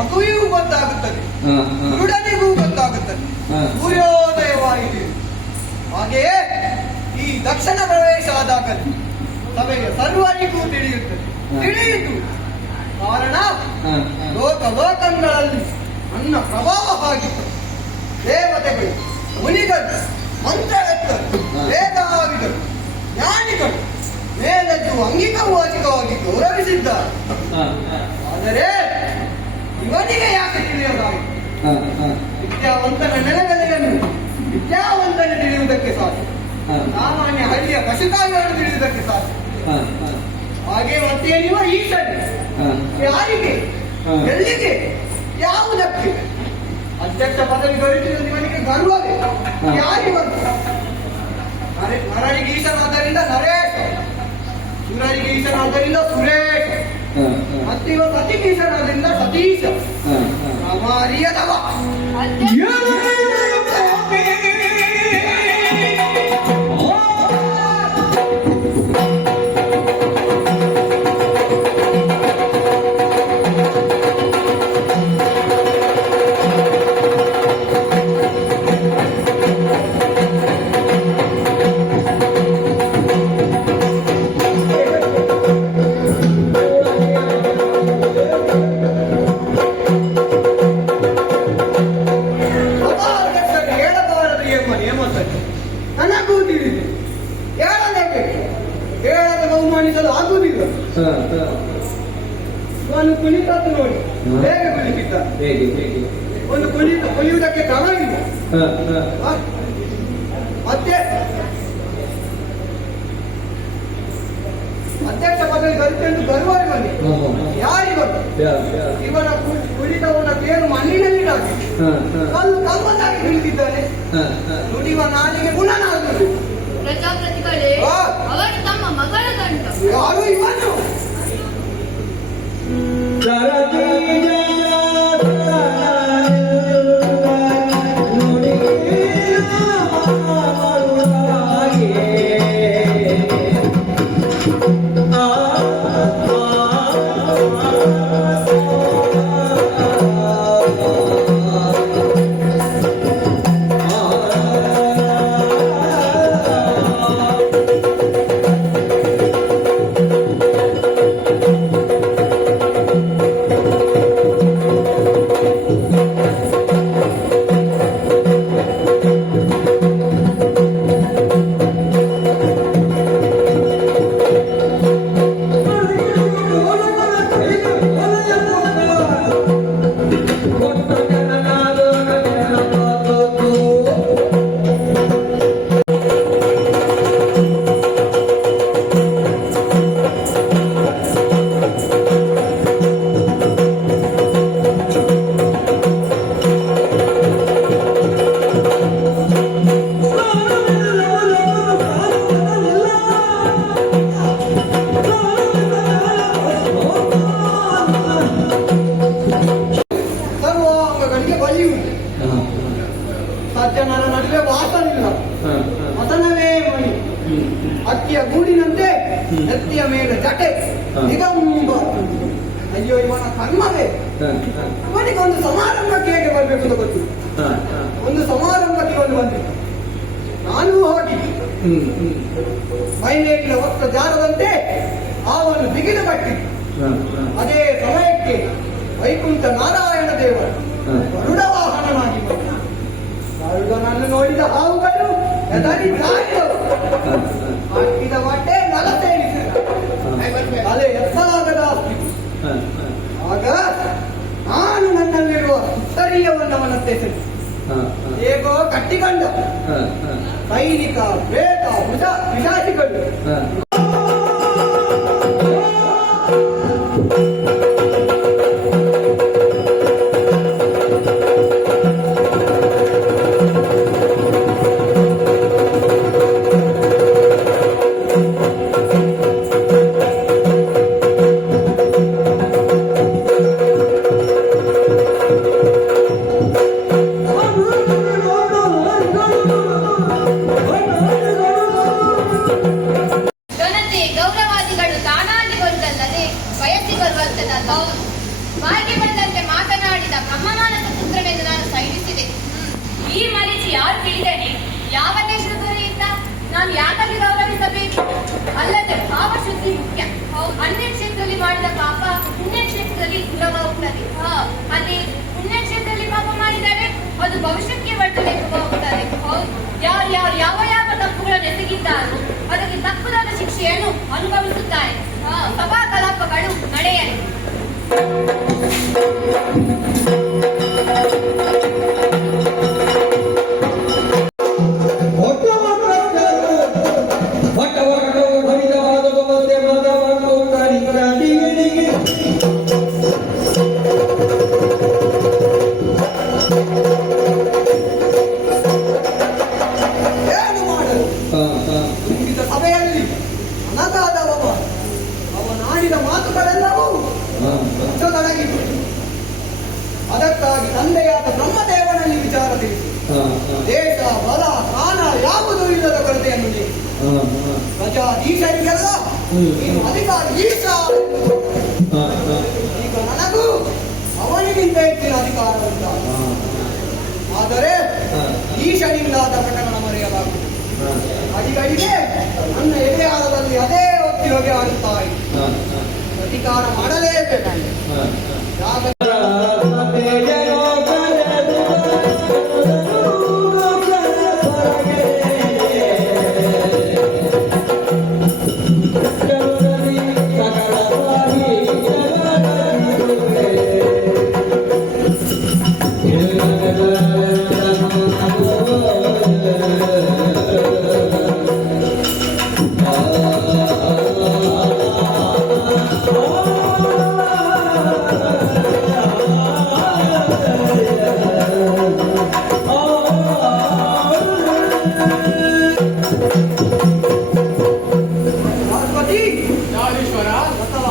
ಮಗುವಿಗೂ ಗೊತ್ತಾಗುತ್ತದೆ, ಕುರುಡನಿಗೂ ಗೊತ್ತಾಗುತ್ತದೆ ಸೂರ್ಯೋದಯವಾಗಿದೆ. ಹಾಗೆಯೇ ಈ ದಕ್ಷಿಣ ಪ್ರವೇಶ ಆದಾಗಲೇ ಸಭೆಯ ಸರ್ವರಿಗೂ ತಿಳಿಯಿತು. ಕಾರಣ ಲೋಕಗಳಲ್ಲಿ ನನ್ನ ಪ್ರಭಾವ ಆಗಿತ್ತು. ದೇವತೆಗಳು, ಮುನಿಗಳು, ಮಂತ್ರವೆತ್ತರು, ವೇದಾವಿಗಳು, ಜ್ಞಾನಿಗಳು ಮೇಲೆದ್ದು ಅಂಗಿಕವಾಗಿ ಗೌರವಿಸಿದ್ದಾರೆ. ಆದರೆ ಇವನಿಗೆ ಯಾಕೆ ತಿಳಿಯೋದಾಯಿತು? ವಿದ್ಯಾವಂತನ ನೆಲೆಗಲೆಯನ್ನು ವಿದ್ಯಾವಂತನ ತಿಳಿಯುವುದಕ್ಕೆ ಸಾಧ್ಯ, ಸಾಮಾನ್ಯ ಹಳ್ಳಿಯ ಪಶುಕಾಯಿಗಳನ್ನು ತಿಳಿಯುವುದಕ್ಕೆ ಸಾಧ್ಯ. ಹಾಗೆ ಮತ್ತೆ ನೀವು ಈಶನೆ ಯಾರಿಗೆ, ಎಲ್ಲಿಗೆ, ಯಾವುದಕ್ಕೆ? ಅಧ್ಯಕ್ಷ ಪದವಿ ದೊರೆತಿದ್ದು ಇವನಿಗೆ ಗರ್ವವೇ? ಯಾರಿಗಂತ? ನರರಿಗೆ ಈಶನಾದ್ದರಿಂದ ನರೇಶ, ಸುರರಿಗೆ ಈಶನಾದ್ದರಿಂದ ಸುರೇಶ, ಮತ್ತೆ ಇವ ಸತಿಗೆ ಈಶನಾದ್ದರಿಂದ ಸತೀಶ. ಅರಿಯದವ ಆಗುವುದಿಲ್ಲ. ನಾನು ಕುಣಿತದ್ದು ನೋಡಿ ಬೇಗ ಕುಣಿತಿದ್ದ. ಒಂದು ಕುಣಿಯುವುದಕ್ಕೆ ಕ್ರಮವಿಲ್ಲ. ಮತ್ತೆ ಅಧ್ಯಕ್ಷ ಪದವಿ ಬರುತ್ತೆಂದು ಗರ್ವ ಇವನಿಗೆ. ಯಾರಿಗೊತ್ತು? ಇವನ ಕುಣಿತವನ್ನ ಬೇರು ಮಣ್ಣಿನಲ್ಲಿ ಹಾಕಿ ಕಲ್ಲು ಕಲ್ಲನ್ನಾಗಿ ಕುಣಿತಿದ್ದಾನೆ. ನುಡಿವ ನಾಲಿಗೆ ಗುಣನಾಗುವುದು. ಪ್ರಜಾಪ್ರತಿಗಳೇ, ಅವರು ತಮ್ಮ ಮಗಳ ಗಂಡ. ಯಾರು ಇವನು? ಸಜ್ಜನರ ನಡುವೆ ವಾಸನಿಲ್ಲ, ವಸನವೇ ಮಣಿ. ಅಕ್ಕಿಯ ಗೂಡಿನಂತೆ ನೆತ್ತಿಯ ಮೇಲೆ ಜಟೆ ನಿಗಂಬ. ಅಯ್ಯೋ ಇವನ ಕರ್ಮವೇ. ಇವನಿಗೊಂದು ಸಮಾರಂಭಕ್ಕೆ ಹೇಗೆ ಬರಬೇಕು ಅಂತ ಗೊತ್ತಿಲ್ಲ. ಒಂದು ಸಮಾರಂಭಕ್ಕೆ ಒಂದು ಬಂದಿದ್ದ, ನಾನು ಹೋಗಿದ್ದೆ. ಮೈನೇಗಿನ ವಸ್ತ್ರ ಜಾರದಂತೆ ಅವನು ಬಿಗಿದು ಕಟ್ಟಿದ್ದ. ಅದೇ ಸಮಯಕ್ಕೆ ವೈಕುಂಠ ನಾರಾಯಣ ದೇವರು ಗರುಡ ವಾಹನನಾಗಿ ಬಂದ. ಗರುಡನನ್ನು ನೋಡಿದ ಹಾವುಗಳು ಹಾಕಿದ ಬಟ್ಟೆ ನಲ ಸೇರಿಸಿದ. ಅಲೆ ಎತ್ತಲಾಗದ ಸ್ಥಿತಿ. ಆಗ ನಾನು ನನ್ನಲ್ಲಿರುವ ಉತ್ತರೀಯವನ್ನವನಂತೆ ಹೇಗೋ ಕಟ್ಟಿಕೊಂಡ ಸೈನಿಕ ಪ್ರೇತ ವಿಜಾತಿಗಳು ಯಾರು ಕೇಳಿದ್ದೇನೆ? ಯಾವ ದೇಶದ ದೊರೆಯಿಂದ ನಾನು ಯಾಕಾಗಿ ಗೌರವಿಸಬೇಕು? ಅಲ್ಲದೆ ಭಾವ ಶುದ್ಧಿ ಮುಖ್ಯ. ಅನ್ಯ ಕ್ಷೇತ್ರದಲ್ಲಿ ಮಾಡಿದ ಪಾಪ ಪುಣ್ಯ ಕ್ಷೇತ್ರದಲ್ಲಿ ದೂರ ಹೋಗ್ತದೆ. ಅದೇ ಪುಣ್ಯ ಕ್ಷೇತ್ರದಲ್ಲಿ ಪಾಪ ಮಾಡಿದರೆ ಅದು ಭವಿಷ್ಯಕ್ಕೆ ಬರ್ತದೆ ಹೋಗುತ್ತದೆ. ಯಾರು ಯಾವ ಯಾವ ತಪ್ಪುಗಳನ್ನು ಎಸಗಿದ್ದಾರೋ ಅದಕ್ಕೆ ತಕ್ಕದಾದ ಶಿಕ್ಷೆಯನ್ನು ಅನುಭವಿಸುತ್ತಾರೆ. ಸಭಾ ಕಲಾಪಗಳು ನಡೆಯಲಿ. ಏನು ಮಾಡಲು ಇಂದಿನ ಸಭೆಯಲ್ಲಿ ನನಗಾದವ ಅವನಾಡಿದ ಮಾತುಗಳೆಲ್ಲವೂ ತೊಡಗಿತು. ಅದಕ್ಕಾಗಿ ತಂದೆಯಾದ ಬ್ರಹ್ಮದೇವನಲ್ಲಿ ವಿಚಾರ ತಿಳಿಸಿ ದೇಶ ಬಲ ಸ್ಥಾನ ಯಾವುದೂ ಇಲ್ಲದ ಕೊರತೆಯನ್ನು ನೀಡಿ ಪ್ರಜಾಧೀಶರಿಗೆಲ್ಲ ನೀನು ಅಧಿಕಾರಿ ಈಶ. ಈಗ ನನಗೂ ಅವನಿಗಿಂತ ಹೆಚ್ಚಿನ ಅಧಿಕಾರ ಉಂಟ. ಆದರೆ ಈಶನಿಂದಾದ ಪ್ರಕರಣ ಮರೆಯಲಾಗುವುದು. ಅಡಿಗಳಿಗೆ ನನ್ನ ಎದೆಯಾಳದಲ್ಲಿ ಅದೇ ಒತ್ತಿ ಹೊಗೆ ಆಡುತ್ತಾ ಇತ್ತು. ಪ್ರತಿಕಾರ ಮಾಡಲೇಬೇಕು.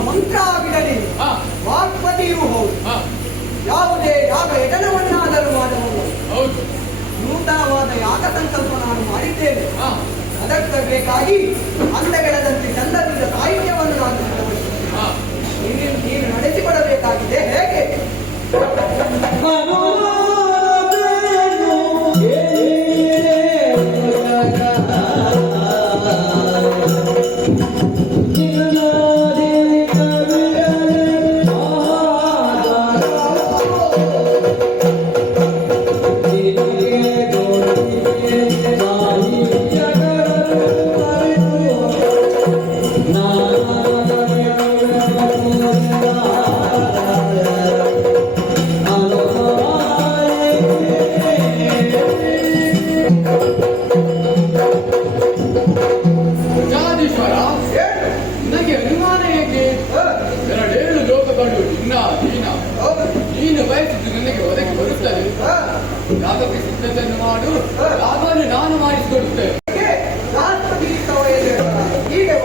ಮಂತ್ರ ಬಿಡಲಿ ವಾಗ್ಪತಿಯೂ ಹೌದು. ಯಾವುದೇ ಯಾಗ ಯಜನವನ್ನಾದರೂ ಮಾಡಬಹುದು. ನೂತನವಾದ ಯಾಗ ಸಂಕಲ್ಪ ನಾನು ಮಾಡಿದ್ದೇನೆ. ಅದಕ್ಕೆ ಬೇಕಾಗಿ ಅಂದಗೆಡದಂತೆ ಚಂದದಿಂದ ಸಾಹಿತ್ಯವನ್ನು ನಾನು ಸಿದ್ಧಪಡಿಸಿದ್ದೇನೆ. ನೀನು ನಡೆಸಿಕೊಡಬೇಕಾಗಿದೆ. ಹೇಗೆ? ನನಗೆ ಅನುಮಾನ ಏಕೆ? ಎರಡೇಳು ಲೋಕಗಳು ನೀನು ಬಯಸಿದ್ದು ನನಗೆ ಒದಗಿ ಬರುತ್ತದೆ. ಯಾಗಕ್ಕೆ ಸಿದ್ಧತೆಯನ್ನು ಮಾಡು. ಯಾಗವನ್ನು ನಾನು ಮಾಡಿಸಿಕೊಡುತ್ತೇನೆ. ದೇವ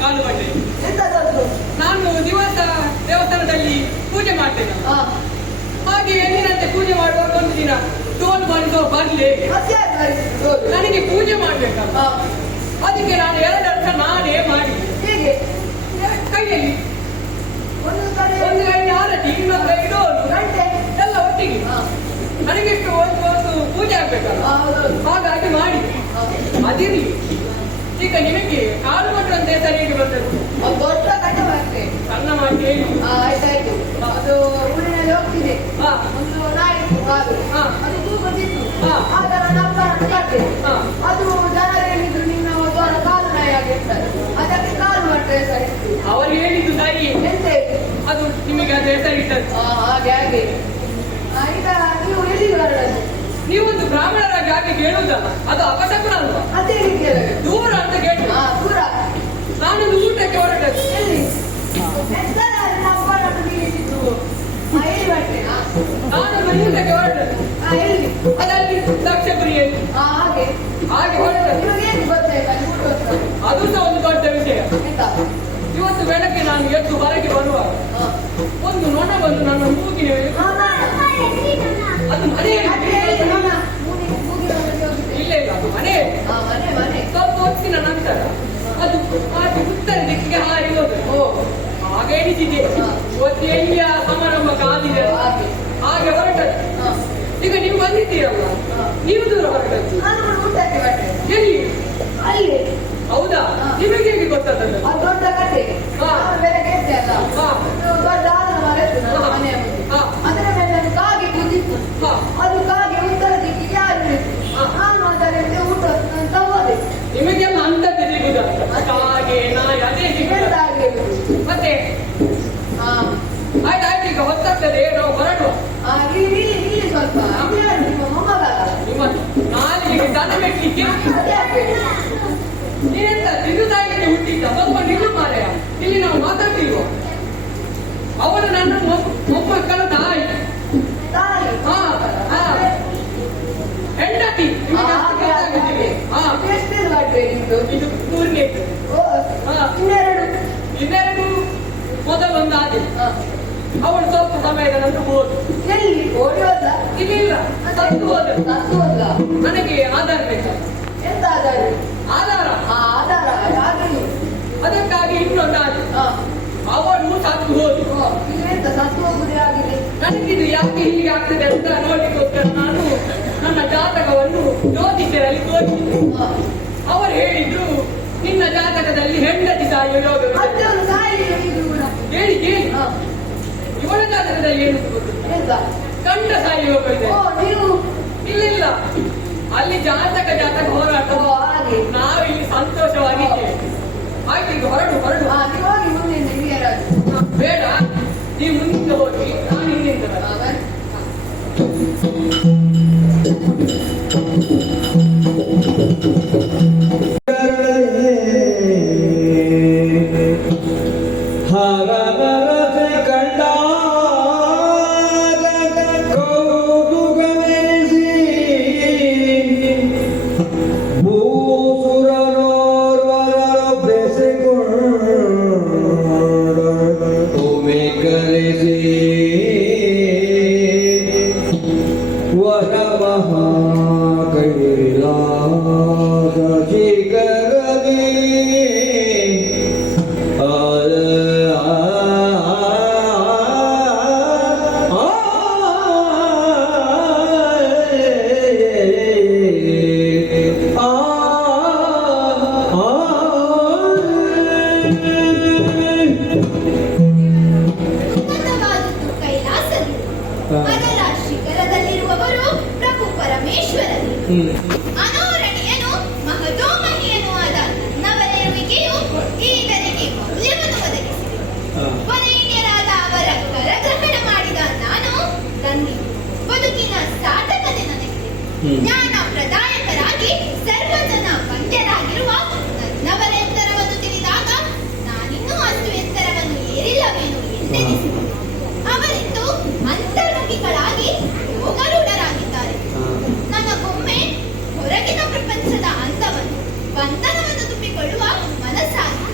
ಕಾಲು ಬಟ್ಟೆ. ಎಂತ ತಂತು? ನಾನು ದಿವಸ ದೇವಸ್ಥಾನದಲ್ಲಿ ಪೂಜೆ ಮಾಡ್ತೇನೆ. ಹಾಗೆ ಎಂದಿನಂತೆ ಪೂಜೆ ಮಾಡುವಾಗ ಒಂದು ದಿನ ಟೋಲ್ ಮಾಡಿದೋ ಬರ್ಲಿ, ನನಗೆ ಪೂಜೆ ಮಾಡ್ಬೇಕಲ್ಲ, ಅದಕ್ಕೆ ನಾನು 2 ವರ್ಷ ನಾನೇ ಮಾಡಿ ಹೇಗೆ ಕೈಯಲ್ಲಿ ಒಂದು ಕೈ ಆರತಿ, ಇನ್ನೊಂದು ಕೈ ಡೋಲು ಗಂಟೆ ಎಲ್ಲ ಒಟ್ಟಿಗೆ ನನಗೆಷ್ಟು ಒಂದು ಪೂಜೆ ಆಗ್ಬೇಕಲ್ಲ, ಹಾಗಾಗಿ ಮಾಡಿ ಅದಿರ್ಲಿ. ಈಗ ನಿಮಗೆ ಕಾಲು ಮಟ್ಟ ಅಂತ ಹೆಸರಿಗೆ ಬಂದದ್ದು ದೊಡ್ಡ ಕಟ್ಟ ಮಾಡ್ತೆ ಸಣ್ಣ ಮಾಡಿ ಹೇಳಿ. ಆಯ್ತಾಯ್ತು. ಅದು ಊರಿನಲ್ಲಿ ಹೋಗ್ತಿದೆ, ಒಂದು ನಾಯಿತ್ತು ಕಾಲು, ಅದು ತೂಗುತ್ತಿತ್ತು. ಆಗ ನನ್ನ ಅಪ್ಪನ ಕಟ್ಟೆ, ಅದು ಜನರು ಹೇಳಿದ್ರು ನಿನ್ನ ದೊಡ್ಡ ಕಾಲು ನಾಯಿ ಆಗಿರ್ತಾರೆ, ಅದಕ್ಕೆ ಕಾಲು ಮಟ್ಟ ಹೆಸರಿತ್ತು. ಅವರು ಹೇಳಿದ್ದು ಸರಿ, ಎಂತ ಅದು ನಿಮಗೆ ಅದು ಹೆಸರಿಟ್ಟದ್ದು. ಹಾಗೆ ಹಾಗೆ. ಈಗ ನೀವು ಎಲ್ಲಿ ಹೊರಡದು? ನೀವೊಂದು ಬ್ರಾಹ್ಮಣರಾಗಿ ಹಾಗೆ ಕೇಳುವುದಲ್ಲ, ಅದು ಅಪಶಕುನ ಅಲ್ವಾ? ಅದೇ ರೀತಿಯಲ್ಲಿ ದೂರ ಅಂತ ಕೇಳಿ ದೂರ. ನಾನೊಂದು ಊಟಕ್ಕೆ ಹೊರಟದ್ದು. ಎಲ್ಲಿ ನನ್ನ ಅಪ್ಪನನ್ನು ನಿಲ್ಲಿಸಿದ್ದು ಎಲ್ಲಿ ಬರ್ತೇನಾ? ನಾನೊಂದು ಊಟಕ್ಕೆ ಹೊರಟದ್ದು. ಎಲ್ಲಿ? ಅದಲ್ಲಿ ದಕ್ಷಪುರಿಯಲ್ಲಿ. ಹಾಗೆ ಹಾಗೆ ಹೊರಟದ್ದು. ನಿಮಗೇನು ಗೊತ್ತಾಯ್ತಾ ಊಟ? ಅದು ಸಹ ಒಂದು ದೊಡ್ಡ ವಿಷಯ. ಎಂತ? ಇವತ್ತು ಬೆಳಗ್ಗೆ ನಾನು ಎದ್ದು ಹೊರಗೆ ಬರುವಾಗ ಒಂದು ನೊಣ ಬಂದು ನನ್ನ ಮೂಗಿನ ಮೇಲೆ ಅದು ಮನೆ ಇಲ್ಲ ಇಲ್ಲ, ಅದು ಮನೆ ಸ್ವಲ್ಪ ಹೊತ್ತಿನ ನಂತರ ಅದು ಉತ್ತರ ದಿಕ್ಕಿಗೆ ಹಾರಿ ಹೋದ್ರು. ಹಾಗೆ ಎಣಿಸಿದೆ ಇವತ್ತು ಎಲ್ಲಿಯ ಸಮಾರಂಭ ಕಾದಿದೆ ಹಾಗೆ ಹೊರಟದ್ದು. ಈಗ ನೀವು ಬಂದಿದ್ದೀರಲ್ಲ, ನೀವು ದೂರ ಹೊರಟದ್ದು ಊಟಕ್ಕೆ ಬರ್ತೇನೆ. ಎಲ್ಲಿ? ಅಲ್ಲಿ. ಹೌದಾ? ನಿಮಗೆ ಹೇಗೆ ಗೊತ್ತಾದದ್ದು? ಅದು ದೊಡ್ಡ ಕಟ್ಟೆ, ಬೆಳಗ್ಗೆ ಎದ್ದೆ ಅಲ್ಲ, ಒಂದು ದೊಡ್ಡ ಆಲದ ಮರ ಇತ್ತು ನನ್ನ ಮನೆಯ ಮುಂದೆ. ಅದರ ಮೇಲೆ ಒಂದು ಕಾಗೆ ಕೂತಿತ್ತು. ಅದು ಕಾಗೆ ಉತ್ತರ ದಿಕ್ಕಿಗೆ ಹಾರಿತ್ತು. ನಾನು ಅದರಿಂದ ಊಟ ಅಂತ ಹೋದೆ. ನಿಮಗೆಲ್ಲ ಅಂತದ್ದು ಸಿಗುದ? ಹಾಗೆ ನಾಯಿ ಅದೇ ಸಿಗುದ? ಮತ್ತೆ ಆಯ್ತಾಯ್ತು, ಈಗ ಹೊತ್ತಾಗ್ತದೆ, ನಾವು ಹೊರಡುವ. ಇಲ್ಲಿ ಸ್ವಲ್ಪ ನಿಮ್ಮ ಮೊಮ್ಮಗ ನಿಮ್ಮ ನಾಲಿಗೆ ದನ ಮೆಟ್ಲಿಕ್ಕೆ ನೀನೆಂತ ತಿರುದಾಗಿಗೆ ಹುಟ್ಟಿದ್ದ? ಸ್ವಲ್ಪ ನಿಲ್ಲು ಮಾರೆಯ, ಇಲ್ಲಿ ನಾವು ಮಾತಾಡ್ತಿಲ್ವ? ಅವನು ನನ್ನ ಮೊಮ್ಮಕ್ಕಳ ತಾಯಿ, ಹೆಂಡತಿ. ಇದು ಮೂರನೇ. ಇನ್ನೆರಡು ಮೊದಲೊಂದು ಆದಿ. ಅವಳು ಸ್ವಲ್ಪ ಸಮಯದ ನಂತರ ಹೋದ. ಎಲ್ಲಿ ಓಡಿ ಹೋದ? ಇಲ್ಲ, ಸತ್ತು ಹೋದ. ನನಗೆ ಆಧಾರ ಬೇಕು. ಎಂತ ಆಧಾರ? ಆಧಾರ ಆಧಾರ ಅದಕ್ಕಾಗಿ ಇನ್ನೊಂದು ಆದಿ. ಅವನು ಸತ್ತು ಹೋದು. ಎಂತ ಸತ್ತು ಹೋಗುದೇ ಆಗಿದೆ? ನನಗಿದು ಯಾಕೆ ಹೀಗೆ ಆಗ್ತದೆ ಅಂತ ನೋಡ್ಲಿಕ್ಕೋಸ್ಕರ ನಾನು ನನ್ನ ಜಾತಕವನ್ನು ಜ್ಯೋತಿಷ್ಯರಲ್ಲಿ ತೋರಿಸಿದೆ. ಅವರು ಹೇಳಿದ್ರು ನಿನ್ನ ಜಾತಕದಲ್ಲಿ ಹೆಂಡತಿ ಸಾಯುವ ಯೋಗ ಹೇಳಿ ಕೇಳಿ. ಇವಳ ಜಾತಕದಲ್ಲಿ ಏನು ಗೊತ್ತಿಲ್ಲ, ಗಂಡ ಸಾಯುವ ಯೋಗ ಇದೆ. ಇಲ್ಲ, ಅಲ್ಲಿ ಜಾತಕ ಹೋರಾಟ. ನಾವಿಲ್ಲಿ ಸಂತೋಷವಾಗಿದ್ದೇವೆ. ಆಯ್ತು, ಈಗ ಹೊರಡು. ಬೇಡ, ನೀವು ಮುಂದೆ ಹೋಗಿ, ನಾನು ಹಿಂದಿಂದ ಅದರ ಶಿಖರದಲ್ಲಿರುವವರು ಪ್ರಭು ಪರಮೇಶ್ವರನು. ಅನೋರಣೀಯನು ಮಹದೋಮಹಿಯನು ಆದ ನನ್ನವರೆಯುವಿಕೆಯು ಈತನಿಗೆ ಮೌಲ್ಯವನ್ನು ಒದಗಿಸಿದೆ. ವರೇಣ್ಯರಾದ ಅವರ ಕರಗ್ರಹಣ ಮಾಡಿದ ನಾನು ತಂದೆ ಬದುಕಿನ ಸಾಧಕತೆ ನನಗಿದೆ. ಜ್ಞಾನ ಪ್ರದಾಯಕರಾಗಿ ಸರ್ವಜನ ವಂದ್ಯರಾಗಿರುವ ನನ್ನವರ ಎತ್ತರವನ್ನು ತಿಳಿದಾಗ ನಾನಿನ್ನೂ ಅಷ್ಟು ಎತ್ತರವನ್ನು ಏರಿಲ್ಲವೇನು ಎಂದೆನಿಸಿದೆ. ಅವರಿಂದು ಅಂತರ್ಮುಖಿಗಳಾಗಿ ಯೋಗರೂಢರಾಗಿದ್ದಾರೆ. ನನಗೊಮ್ಮೆ ಹೊರಗಿನ ಪ್ರಪಂಚದ ಅಂತವನ್ನು ಬಂಧನವನ್ನು ತುಂಬಿಕೊಳ್ಳುವ ಮನಸ್ಸಾಗಿ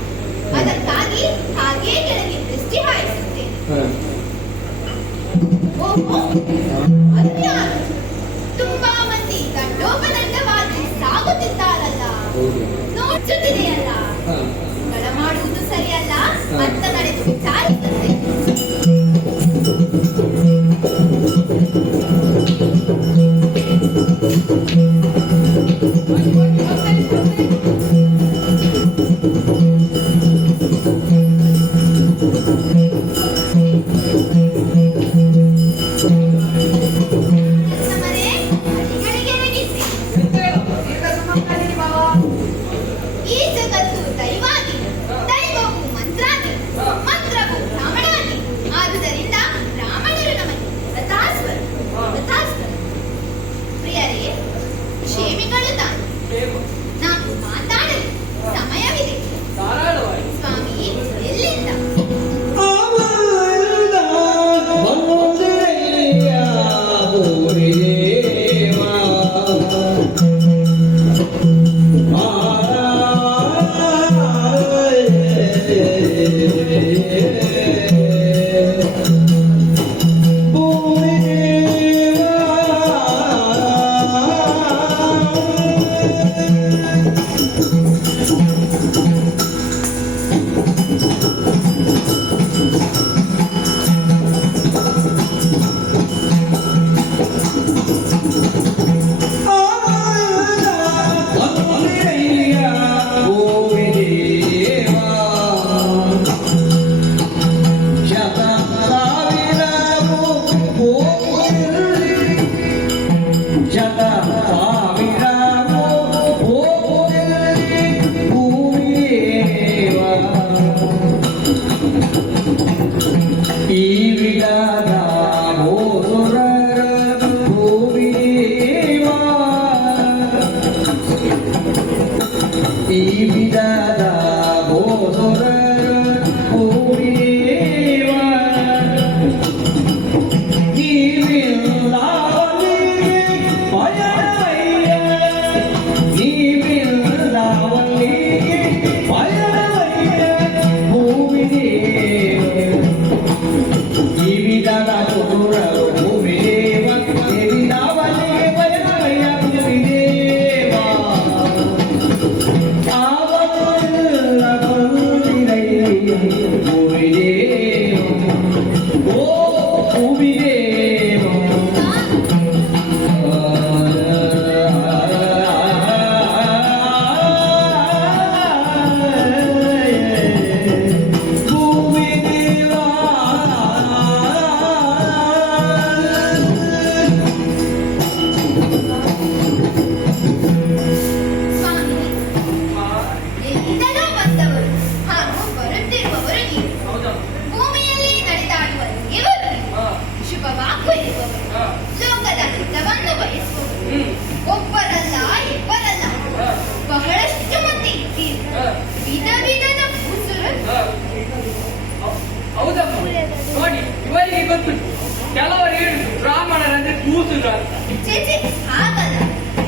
ಕೂಸುರ ಅಂತ. ಚೇಚೆ ಹಾಗಲ್ಲ,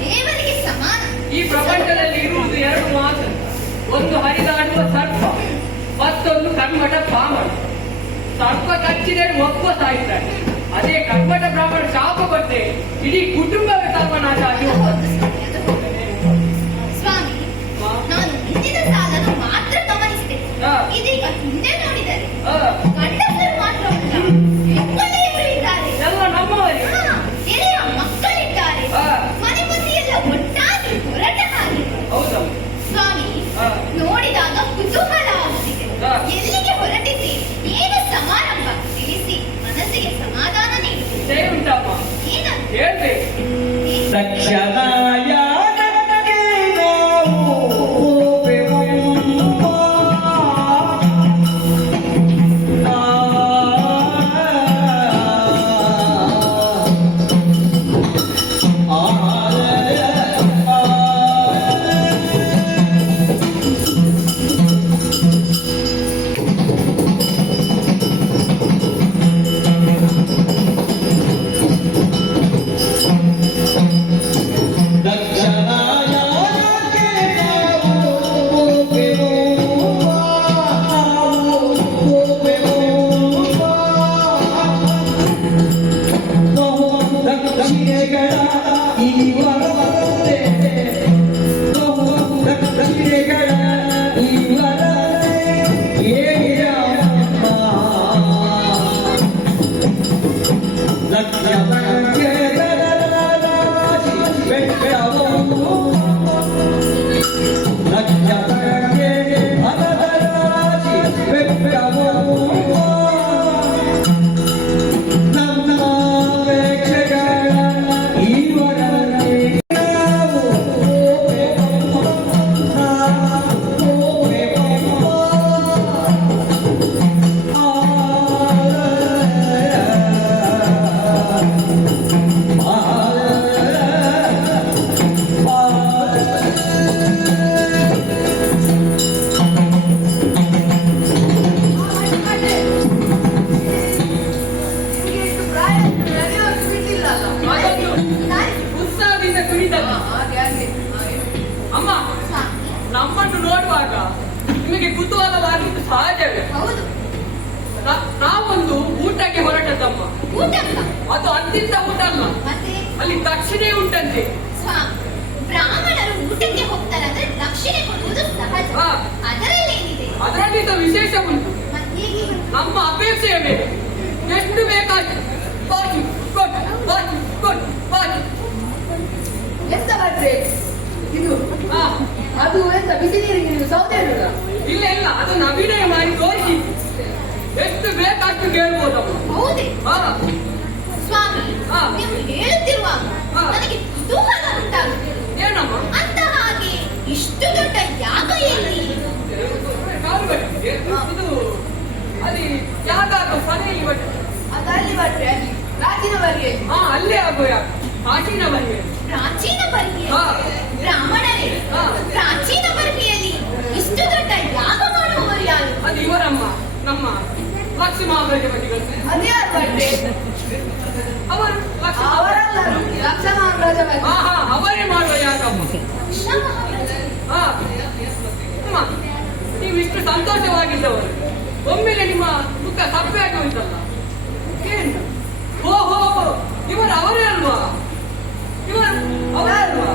ದೇವರಿಗೆ ಸಮಾನ. ಈ ಪ್ರಪಂಚದಲ್ಲಿ ಇರುವುದು ಎರಡು ಮಾತು, ಒಂದು ಹರಿದಾಡುವ ಸರ್ಪ, ಮತ್ತೊಂದು ಕರ್ಮಠ ಬ್ರಾಹ್ಮಣ. ಸರ್ಪ ಕಚ್ಚಿದರೆ ಒಬ್ಬ ಸಾಯ್ತಾರೆ, ಅದೇ ಕರ್ಮಠ ಬ್ರಾಹ್ಮಣ ಶಾಪ ಕೊಟ್ಟೆ ಇಡೀ ಕುಟುಂಬವೇ ಸರ್ವನಾಶ ಆಗಿ ಹೋಗ್ತದೆ. ಸ್ವಾಮಿ, ನಾನು ಹಿಂದಿನ ಸಾಲನ್ನು ಮಾತ್ರ ಗಮನಿಸಿದೆ. ಇದೀಗ ಹಿಂದೆ ನೋಡಿದರೆ ಗಂಡಸರು ಮಾತ್ರ ಮಕ್ಕಳೆಯರು ಇದ್ದಾರೆ, ಎಲ್ಲ ನಮ್ಮವರೇ. ಹಿರಿಯ ಮಕ್ಕಳಿದ್ದಾರೆ, ಮನೆ ಮಂದಿಯೆಲ್ಲ ಒಟ್ಟಾಗಿ ಹೊರಟ ಹಾಗೆ. ಹೌದೌದು ಸ್ವಾಮಿ, ನೋಡಿದಾಗ ಕುತೂಹಲ ಆಗುತ್ತಿದೆ. ಎಲ್ಲಿಗೆ ಹೊರಟಿಸಿ, ಏನು ಸಮಾರಂಭ ತಿಳಿಸಿ ಮನಸ್ಸಿಗೆ ಸಮಾಧಾನ ನೀಡುತ್ತಿದೆ. ಉಂಟಮ್ಮ, ಏನಂತ ಹೇಳ್ಬೇಕು. ದಕ್ಷನಾಯ ಉತ್ಸಾಹದಿಂದ ಕುಣಿತಲ್ಲ. ಅಮ್ಮ, ನಮ್ಮನ್ನು ನೋಡುವಾಗ ನಿಮಗೆ ಕುತೂಹಲವಾಗಿದ್ದು ಸಹಜವೇ. ಹೌದು. ನಾವೊಂದು ಊಟಕ್ಕೆ ಹೊರಟದ್ದಮ್ಮ. ಊಟಕ್ಕ? ಅದು ಅಂತಿಂತ ಊಟ ಅಲ್ಲ, ಮತ್ತೆ ಅಲ್ಲಿ ದಕ್ಷಿಣೆ ಉಂಟಂತೆ. ಸ್ವಾಮಿ, ಬ್ರಾಹ್ಮಣರು ಊಟಕ್ಕೆ ಹೋಗ್ತಾರಂದ್ರೆ ದಕ್ಷಿಣೆ ಕೊಡುವುದು ಸಹಜ. ಅದರಲ್ಲೇನಿದೆ? ಅದರಲ್ಲಿದ್ದ ವಿಶೇಷ ಉಂಟು. ಮತ್ತೆ ನಮ್ಮ ಅಪೇಕ್ಷೆಯ ಮೇಲೆ ಎಷ್ಟು ಬೇಕಾಗಿ ಬಾಜು ಕೊಟ್ಟು ಬಾಜು ಕೊಟ್ಟು ಬಾಜು. ಎಂತ ಮಾಡ್ರೆ ಇದು? ಅದು ಎಂತ ಬಿಸಿ ನೀರಿಗೆ ಸೌದೆ ಇಲ್ಲ ಇಲ್ಲ, ಅದು ನವೀನ ಮಾಡಿ ತೋರಿಸಿ ಎಷ್ಟು ಬೇಕಾಷ್ಟು ಕೇಳ್ಬೋದಮ್ಮ. ಹೌದೇ? ಹಾ ಸ್ವಾಮಿ, ನೀವು ಹೇಳುತ್ತಿರುವಾಗ ನನಗೆ ಕುತೂಹಲ ಉಂಟಾಗುತ್ತಿದೆ. ಏನಮ್ಮ? ಅಂತ ಹಾಗೆ ಇಷ್ಟು ದೊಡ್ಡ ಯಾಗ ಎಲ್ಲಿ? ಇದು ಅಲ್ಲಿ ಯಾಗ ಮನೆಯಲ್ಲಿ ಬಟ್ಟೆ ಅಲ್ಲಿ ಮಾಡ್ರೆ ಅಲ್ಲಿ ಪ್ರಾಚೀನ ಬರಿಯಲ್ಲಿ. ಅಲ್ಲೇ ಆಗುವ ಪ್ರಾಚೀನ ಬರಿಯ. ಪ್ರಾಚೀನ ಬರ್ಗಿಯಲ್ಲಿ ಬ್ರಾಹ್ಮಣರೇ, ಪ್ರಾಚೀನ ಬರ್ಗಿಯಲ್ಲಿ ಇಷ್ಟು ದೊಡ್ಡ ಯಾಗ ಮಾಡುವವರು ಯಾರು? ಅದು ಇವರಮ್ಮ, ನಮ್ಮ ಲಕ್ಷ್ಮೀಮಹಾರಾಜಪತಿಗಳು. ಅದ್ಯಾರು ಮಾಡ್ರೆ? ಅವರು ಅವರಲ್ಲ, ಲಕ್ಷಣಾಂಗರಾಜಪತಿ. ಅವರೇ ಮಾಡುವ ಯಾಕಮ್ಮ. ಹಾ ಅಮ್ಮ, ನೀವು ಇಷ್ಟು ಸಂತೋಷವಾಗಿದ್ದವರು ಒಮ್ಮೆಲೆ ನಿಮ್ಮ ಮುಖ ಸಪ್ಪೆಯಾಗಿ ಉಂಟಲ್ಲ, ಏನು? ಓಹೋ, ಇವರು ಅವರೇ ಅಲ್ವಾ? ಇವರು ಅವರೇ ಅಲ್ವಾ?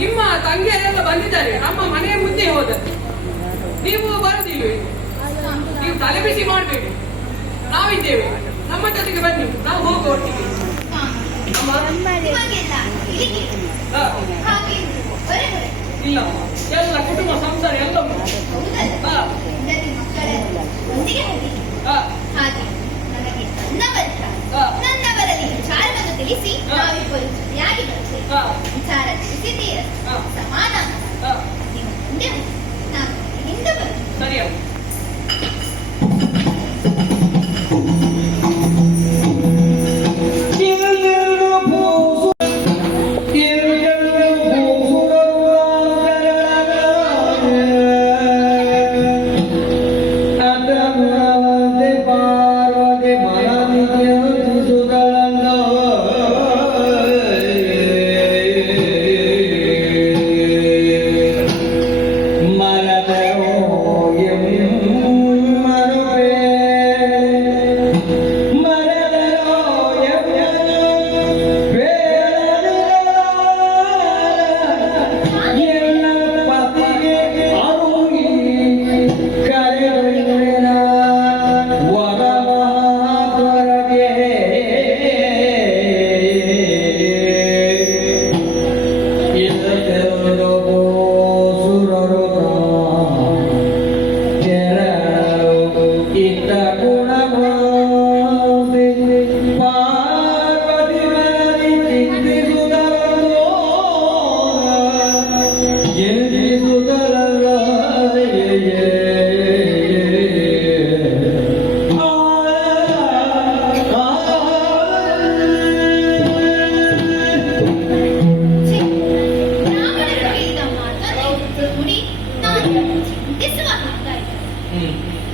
ನಿಮ್ಮ ತಂಗಿಯರೆಲ್ಲ ಬಂದಿದ್ದಾರೆ, ನಮ್ಮ ಮನೆಯ ಮುಂದೆ ಹೋದದ್ದು. ನೀವು ಬರುದಿಲ್ವೇ? ನೀವು ತಲೆ ಬಿಸಿ ಮಾಡಬೇಡಿ, ನಾವಿದ್ದೇವೆ. ನಮ್ಮ ಜೊತೆಗೆ ಬನ್ನಿ, ನಾವು ಹೋಗುವ ಒಟ್ಟಿಗೆ. ಹಾ. ಇಲ್ಲ, ಎಲ್ಲ ಕುಟುಂಬ ಸಂಸಾರ ಎಲ್ಲ ಉಂಟು. ಹಾ. ಹಾ. ನನ್ನವರಲ್ಲಿ ವಿಚಾರವನ್ನು ತಿಳಿಸಿ ನಾವಿಬ್ಬರು ಜೊತೆಯಾಗಿ ಬರುತ್ತೇವೆ. ವಿಚಾರ ತಿಳಿಸಿದ್ದೀರ, ಸಮಾಧಾನ. ನೀವು ಮುಂದೆ ಹೋಗಿ, ನಾನು ಹಿಂದೆ ಬರುತ್ತೇನೆ. ಸರಿಯಾಗಿ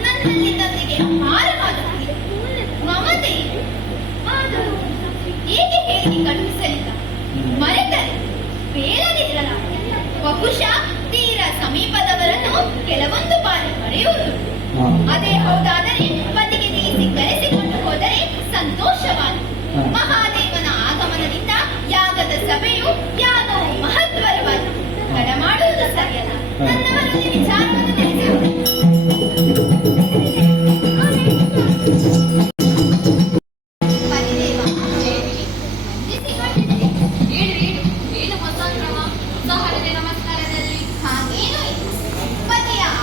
ನನ್ನಲ್ಲಿ ತಂದೆಗೆ ಅಪಾರವಾದ ಮಮತೆ. ಆದರೂ ಏಕೆ ಹೇಳಿ ಕಳುಹಿಸಲಿಲ್ಲ? ಮರೆತರೆ ಬೇಡದಿರಲಾರೆ. ಬಹುಶಃ ತೀರ ಸಮೀಪದವರನ್ನು ಕೆಲವೊಂದು ಬಾರಿ ಮರೆಯುವುದು. ಅದೇ ಹೌದಾದರೆ ಪತಿಗೆ ತಿಳಿಸಿ ಕರೆಸಿಕೊಂಡು ಹೋದರೆ ಸಂತೋಷವಾದ. ಮಹಾದೇವನ ಆಗಮನದಿಂದ ಯಾಗದ ಸಭೆಯು ಯಾಗವು ಮಹತ್ವರವಾದ. ತಡ ಮಾಡುವುದು ಸರಿಯಲ್ಲ. ನನ್ನವರಲ್ಲಿ ವಿಚಾರವನ್ನು ತಿಳಿಸುವುದು.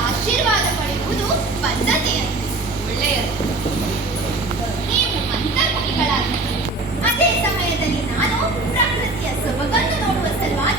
ಆಶೀರ್ವಾದ ಪಡೆಯುವುದು ಪದ್ಧತಿಯಂತೆ ಒಳ್ಳೆಯದು. ನೀವು ಅಂತರ್ಮುಖಿಗಳಾಗಿ, ಅದೇ ಸಮಯದಲ್ಲಿ ನಾನು ಪ್ರಕೃತಿಯ ಸೊಬಗನ್ನು ನೋಡುವ ಸಲುವಾಗಿ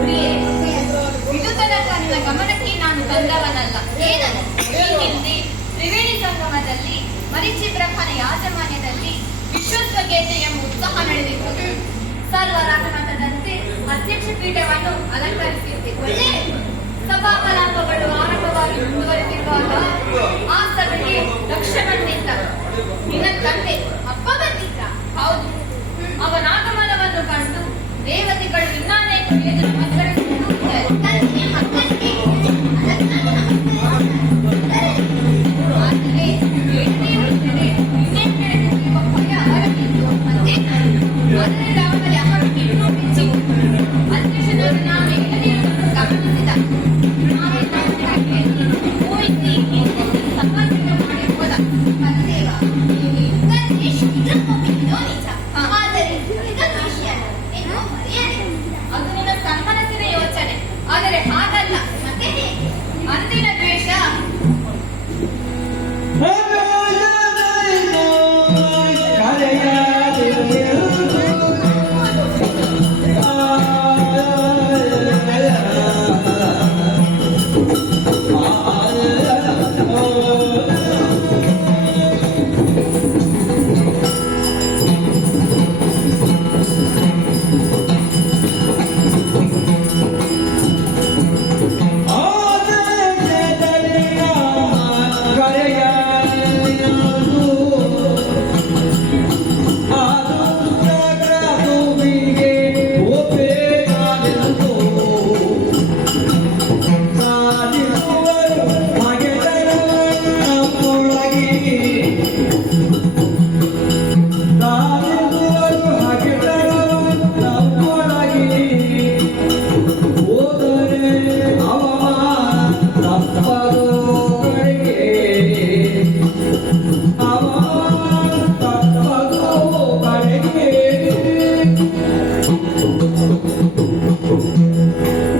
ಪ್ರಿಯೆ, ಇದು ತನಕ ನಿನ್ನ ಗಮನಕ್ಕೆ ನಾನು ತಂದವನಲ್ಲ. ಏನದು? ಈ ಹಿಂದೆ ತ್ರಿವೇಣಿ ಸಂಗಮದಲ್ಲಿ ಮರೀಚಿ ಬ್ರಹ್ಮನ ಯಾಜಮಾನ್ಯದಲ್ಲಿ ವಿಶ್ವಸ್ವಗೀತೆ ಎಂಬ ಉತ್ಸವ ನಡೆದಿತ್ತು. ಸರ್ವರಾಸಮತದಂತೆ ಅಧ್ಯಕ್ಷ ಪೀಠವನ್ನು ಅಲಂಕರಿಸಿದ್ದೆ. ಒಳ್ಳೆ ಸಭಾಕಲಾಪಗಳು ಆರಂಭವಾಗಿ ಮುಂದುವರೆದಿರುವಾಗ ಆ ಸಭೆಗೆ ಲಕ್ಷ್ಮಣ್ ನಿಂತರು. ನಿನ್ನ ತಂದೆ ಅಪ್ಪ ಬಂದಿದ್ದ? ಹೌದು. ಅವನ ಆಗಮನವನ್ನು ಕಂಡು ದೇವತೆಗಳು ಇನ್ನಾನೇಕ ವೇದ ನಮಸ್ಕರಿಸಿದರು. ಆದರೆ ಬೇಟೆಯುತ್ತದೆ ಇನ್ನೇನು ಬೆಳೆದಿರುವ ಭಯ ಅವರಲ್ಲಿತ್ತು. ಆದರೆ ಅವರಲ್ಲಿ ಅವರಿಗೆ ಇನ್ನೂ ಹೆಚ್ಚಿತ್ತು. ಅಧ್ಯಕ್ಷನನ್ನು ನಾನು ಎಳೆದಿರುವುದನ್ನು ಗಮನಿಸಿದ. ನಾವೇ ತಂದೆಗೆ ಹೋಯಿಸಿ ಸಮಾಧಾನ ಮಾಡಿ ಹೋದ. ಮತ್ತೇವ ಆದರೆ ಇದೊಂದು ವಿಷಯ ಏನು ಮರೆಯದೆ. ಅದು ನಿನ್ನ ಸನ್ಮನಸ್ಸಿನ ಯೋಚನೆ. ಆದರೆ ಹಾಗಲ್ಲ. ಮತ್ತೆ ಅಂದಿನ ದ್ವೇಷ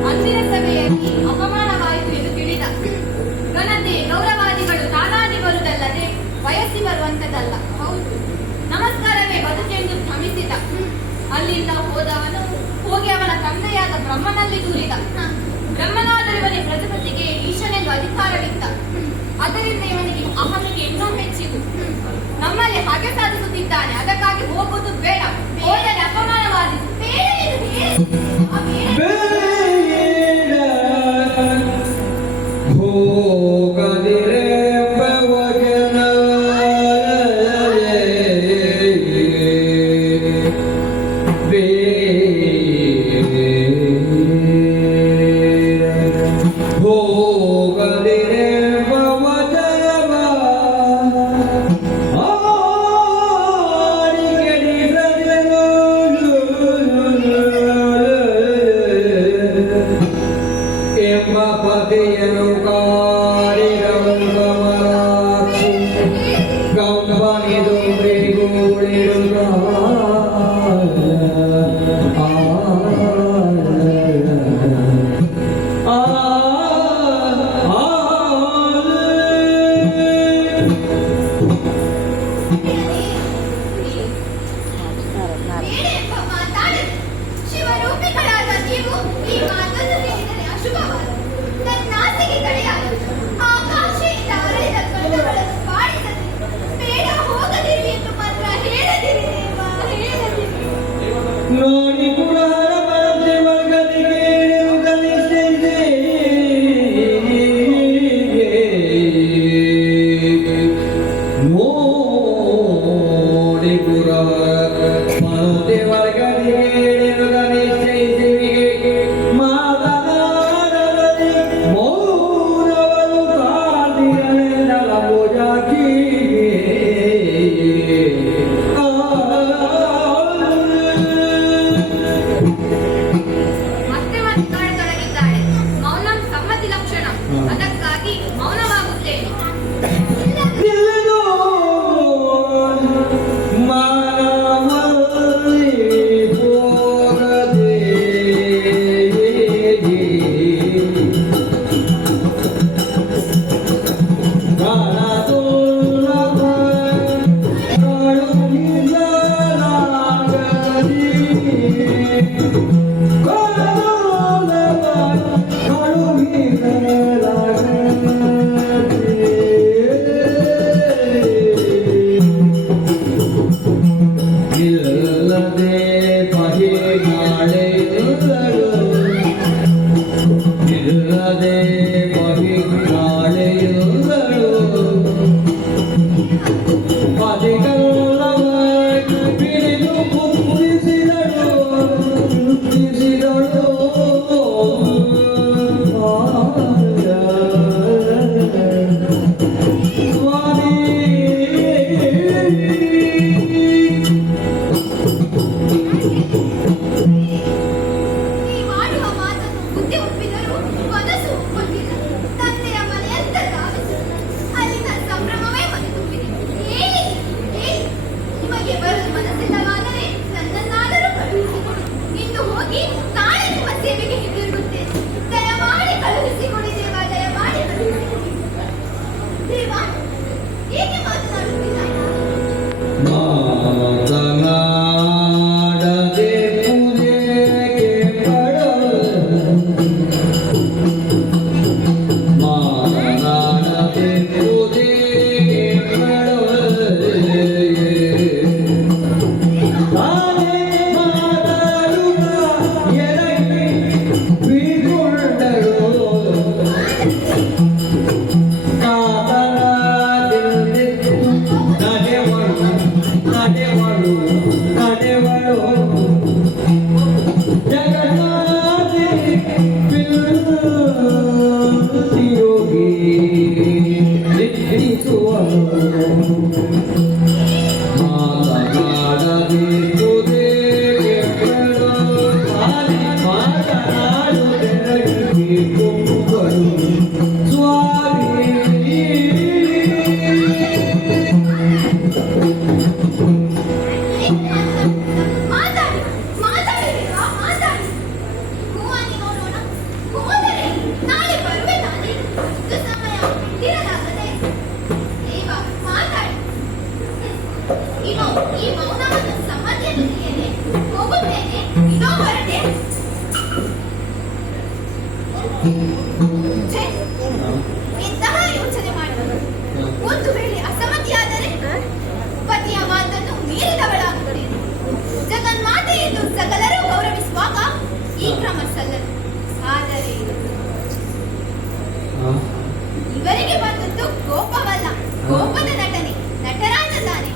ಅಂದಿನ ಸಭೆಯಲ್ಲಿ ಅಪಮಾನವಾಯಿತು ಎಂದು ತಿಳಿದ. ಘನತೆ ಗೌರವಾದಿಗಳು ತಾನಾಗಿ ಬರುವುದಲ್ಲದೆ ವಯಸ್ಸಿ ಬರುವಂತದಲ್ಲ. ಹೌದು, ನಮಸ್ಕಾರವೇ ಬದುಕೆಂದು ಭ್ರಮಿಸಿದ. ಅಲ್ಲಿಂದ ಹೋದವನು ಹೋಗಿ ಅವನ ತಂದೆಯಾದ ಬ್ರಹ್ಮನಲ್ಲಿ ದೂರಿದ. ಬ್ರಹ್ಮನಾದರೆ ಇವನಿಗೆ ಪ್ರಜಾಪತಿಗೆ ಈಶನೆಂದು ಅಧಿಕಾರವಿತ್ತ. ಅದರಿಂದ ಇವನಿಗೆ ಅಹಮಿಗೆ ಇನ್ನೂ ಹೆಚ್ಚಿತು. ನಮ್ಮಲ್ಲಿ ಹಾಗೆ ಸಾಧಿಸುತ್ತಿದ್ದಾನೆ. ಅದಕ್ಕಾಗಿ ಹೋಗುವುದು ಬೇಡ. ಹೋದರೆ ಅಪಮಾನವಾದಿತು. ಶಿವರೂಪಿಗಳಾದ ನೀವು ಈ ಮಾತನ್ನು ಹೇಳಿದರೆ ಅಶುಭವಾದ ನನ್ನಾಸೆಗೆ ತಡೆಯಾಗದು. ಆಕಾಂಕ್ಷೆಯಿಂದ ಅರಳಿದ ಕಣ್ಣುಗಳನ್ನು ಬಾಡಿಸದೆ ಬೇಡ ಹೋಗದಿರಿ ಎಂದು ಈ ಮಾಡುವ ಮಾತನ್ನು ಬುದ್ಧಿ ಒಪ್ಪಿದರೂ ಮನಸ್ಸು ಒಪ್ಪುತ್ತಿಲ್ಲ. ತಂದೆಯ ಮನೆಯಂತ ಧಾವಿಸಿತು. ಅಲ್ಲಿನ ಸಂಭ್ರಮವೇ ಮನತುಂಬಿದೆ. ಹೇಳಿ ಹೇಳಿ, ನಿಮಗೆ ಬರಲು ಮನಸ್ಸಿಲ್ಲವಾದರೆ ನನ್ನನ್ನಾದರೂ ಕಳುಹಿಸಿಕೊಡಿ. ಇಂದು ಹೋಗಿ ನಾಳೆ ನಿಮ್ಮ ಸೇವೆಗೆ ಹಿಂದಿರುಗುತ್ತೇನೆ. ದಯಮಾಡಿ ಕಳುಹಿಸಿಕೊಡಿ ದೇವ, ದಯಮಾಡಿ ಕಳುಹಿಸಿಕೊಡಿ. ದೇವ ಏಕೆ ಮಾತನಾಡುತ್ತಿಲ್ಲ? ಮಾತನಾಡದೆ ಪೂಜೆಗೆ ಮಾತನಾಡದೆ ಪೂಜೆಗೆ ತಾನೇ ಮಾತಾಡುವ ಎಡಗಿ ಬಿಗೊಂಡರು ಮಾತಾಡಿ ಮಾತಾಡಿ ದೇವ, ಮಾತಾಡಿ. ಹೂವಾನಿ ನೋಡೋಣ. ಹೋದರೆ ನಾಳೆ ಬರುವೆ ತಾನೆ. ಇದು ಸಮಯ ಬಿಟ್ಟಿರಲಾಗದೆ. ದೇವ ಮಾತಾಡಿ. ಇನ್ನು ಈ ಮೌನವನ್ನು ಸಮ್ಮತಿಯನ್ನು ನೀಯದೆ ಹೋಗುತ್ತೇನೆ. ಇದೋ ಹೊರಟೆ. ಛೆ, ಇಂತಹ ಯೋಚನೆ ಮಾಡುವುದು. ಒಂದು ವೇಳೆ ಅಸಮ್ಮತಿಯಾದರೆ ಪತಿಯ ಮಾತನ್ನು ಮೀರಿದವಳಾಗುತ್ತೇನೆ. ಜಗನ್ಮಾತೆ ಎಂದು ಸಕಲರೂ ಗೌರವಿಸುವಾಗ ಈ ಕ್ರಮ ಸಲ್ಲದು. ಆದರೆ ಇವರಿಗೆ ಬಂದದ್ದು ಕೋಪವಲ್ಲ, ಕೋಪದ ನಟನೆ. ನಟರಾಜ ತಾನೆ.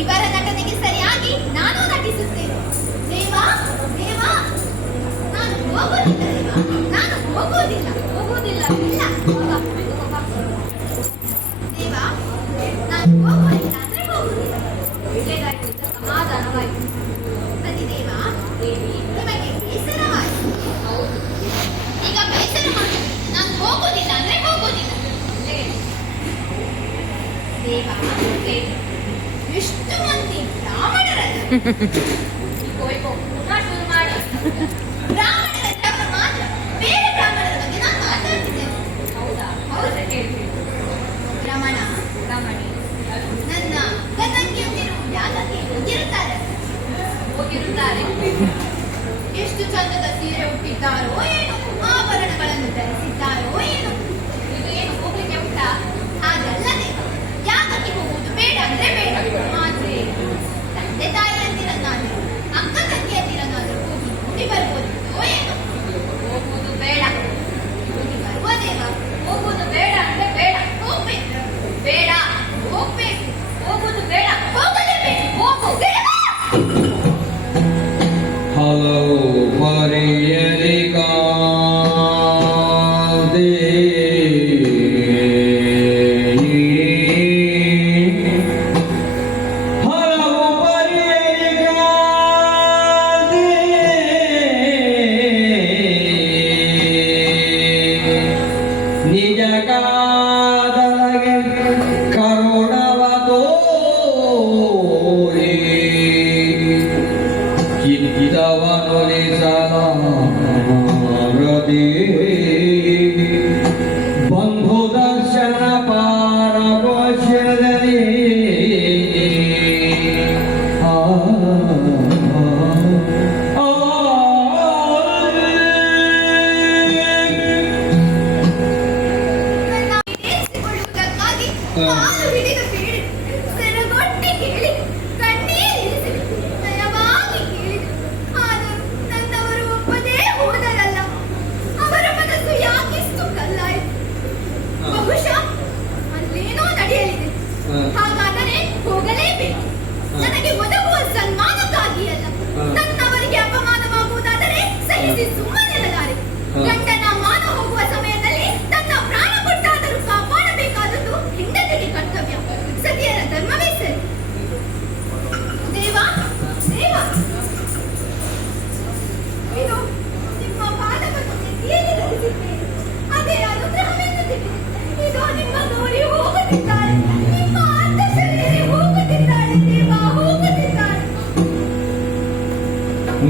ಇವರ ನಟನೆಗೆ ಸರಿಯಾಗಿ ನಾನು ನಟಿಸುತ್ತೇನೆ. ದೇವ ದೇವ, ನಾನು ಹೋಗುವುದಿಲ್ಲ ದೇವ, ನಾನು ಹೋಗುವುದಿಲ್ಲ ಹೋಗುವುದಿಲ್ಲ. ಇಲ್ಲ ಹೋಗ, ಹೋಗ. ದೇವ, ನಾನು ಹೋಗುವುದಿಲ್ಲ ಅಂದ್ರೆ ಹೋಗುವುದಿಲ್ಲ. ಒಳ್ಳೆಯದಾಯ್ತು, ಸಮಾಧಾನವಾಯಿತು. ಪತಿದೇವ, ದೇವಿ, ನಿಮಗೆ ಬೇಸರವಾಯಿತು. ಹೌದು, ಈಗ ಬೇಸರ ಮಾಡಿ ನಾನು ಹೋಗುವುದಿಲ್ಲ ಅಂದ್ರೆ ಹೋಗುವುದಿಲ್ಲ. ದೇವ, ಹೇಳಿ, ಎಷ್ಟು ಮಂದಿ ಬ್ರಾಹ್ಮಣರಲ್ಲ. ಹೋಯ್ಕೋ, ಪುನಃ ಶುರು ಮಾಡಿ. ಬ್ರಾಹ್ಮಣರ ಜಗಳ ಮಾತ್ರ, ಬೇರೆ ಬ್ರಾಹ್ಮಣರ ಬಗ್ಗೆ ನಾನು ಮಾತಾಡ್ತಿದ್ದೇನೆ. ಹೌದಾ? ಹೌದು, ಹೇಳ್ತೀನಿ. ರಮಣ, ರಮಣಿ, ನನ್ನ ಗದಗಿಯಂದಿರು ಯಾತಕ್ಕೆ ಹೋಗಿರುತ್ತಾರೆ? ಹೋಗಿರುತ್ತಾರೆ. ಎಷ್ಟು ಚಂದದ ಸೀರೆ ಉಟ್ಟಿದ್ದಾರೋ ಏನೋ, ಆಭರಣಗಳನ್ನು ಧರಿಸಿದ್ದಾರೋ ಏನೋ. ಇದು ಏನು ಹೋಗ್ಲಿಕ್ಕೆ ಉಂಟಾ? ಹಾಗಲ್ಲದೆ ಯಾತಕ್ಕೆ ಹೋಗುವುದು ಬೇಡ ಅಂದ್ರೆ ಬೇಡ. ಆದ್ರೆ ತಂದೆ ತಾಯಿಯಂದಿರನ್ನಾದರೂ ಅಕ್ಕ ತಂಗಿಯಂದಿರನ್ನಾದರೂ ಹೋಗಿ ನೋಡಿ ಬರ್ಬೋದಿತ್ತೋ ಏನೋ. ಹೋಗುವುದು ಬೇಡ, ಹೋಗಿ ಬರುವುದೇವ. ಹೋಗುವುದು ಬೇಡ ಅಂದ್ರೆ ಬೇಡ, ಹೋಗ್ಬೇಕು. ಬೇಡ, ಹೋಗ್ಬೇಕು. ಹೋಗುವುದು ಬೇಡ, ಹೋಗಲೇಬೇಕು. ಹೋಗು, ಬೇಡ. ಹಲವು ಮರೆಯಲಿ ಕಾದೆ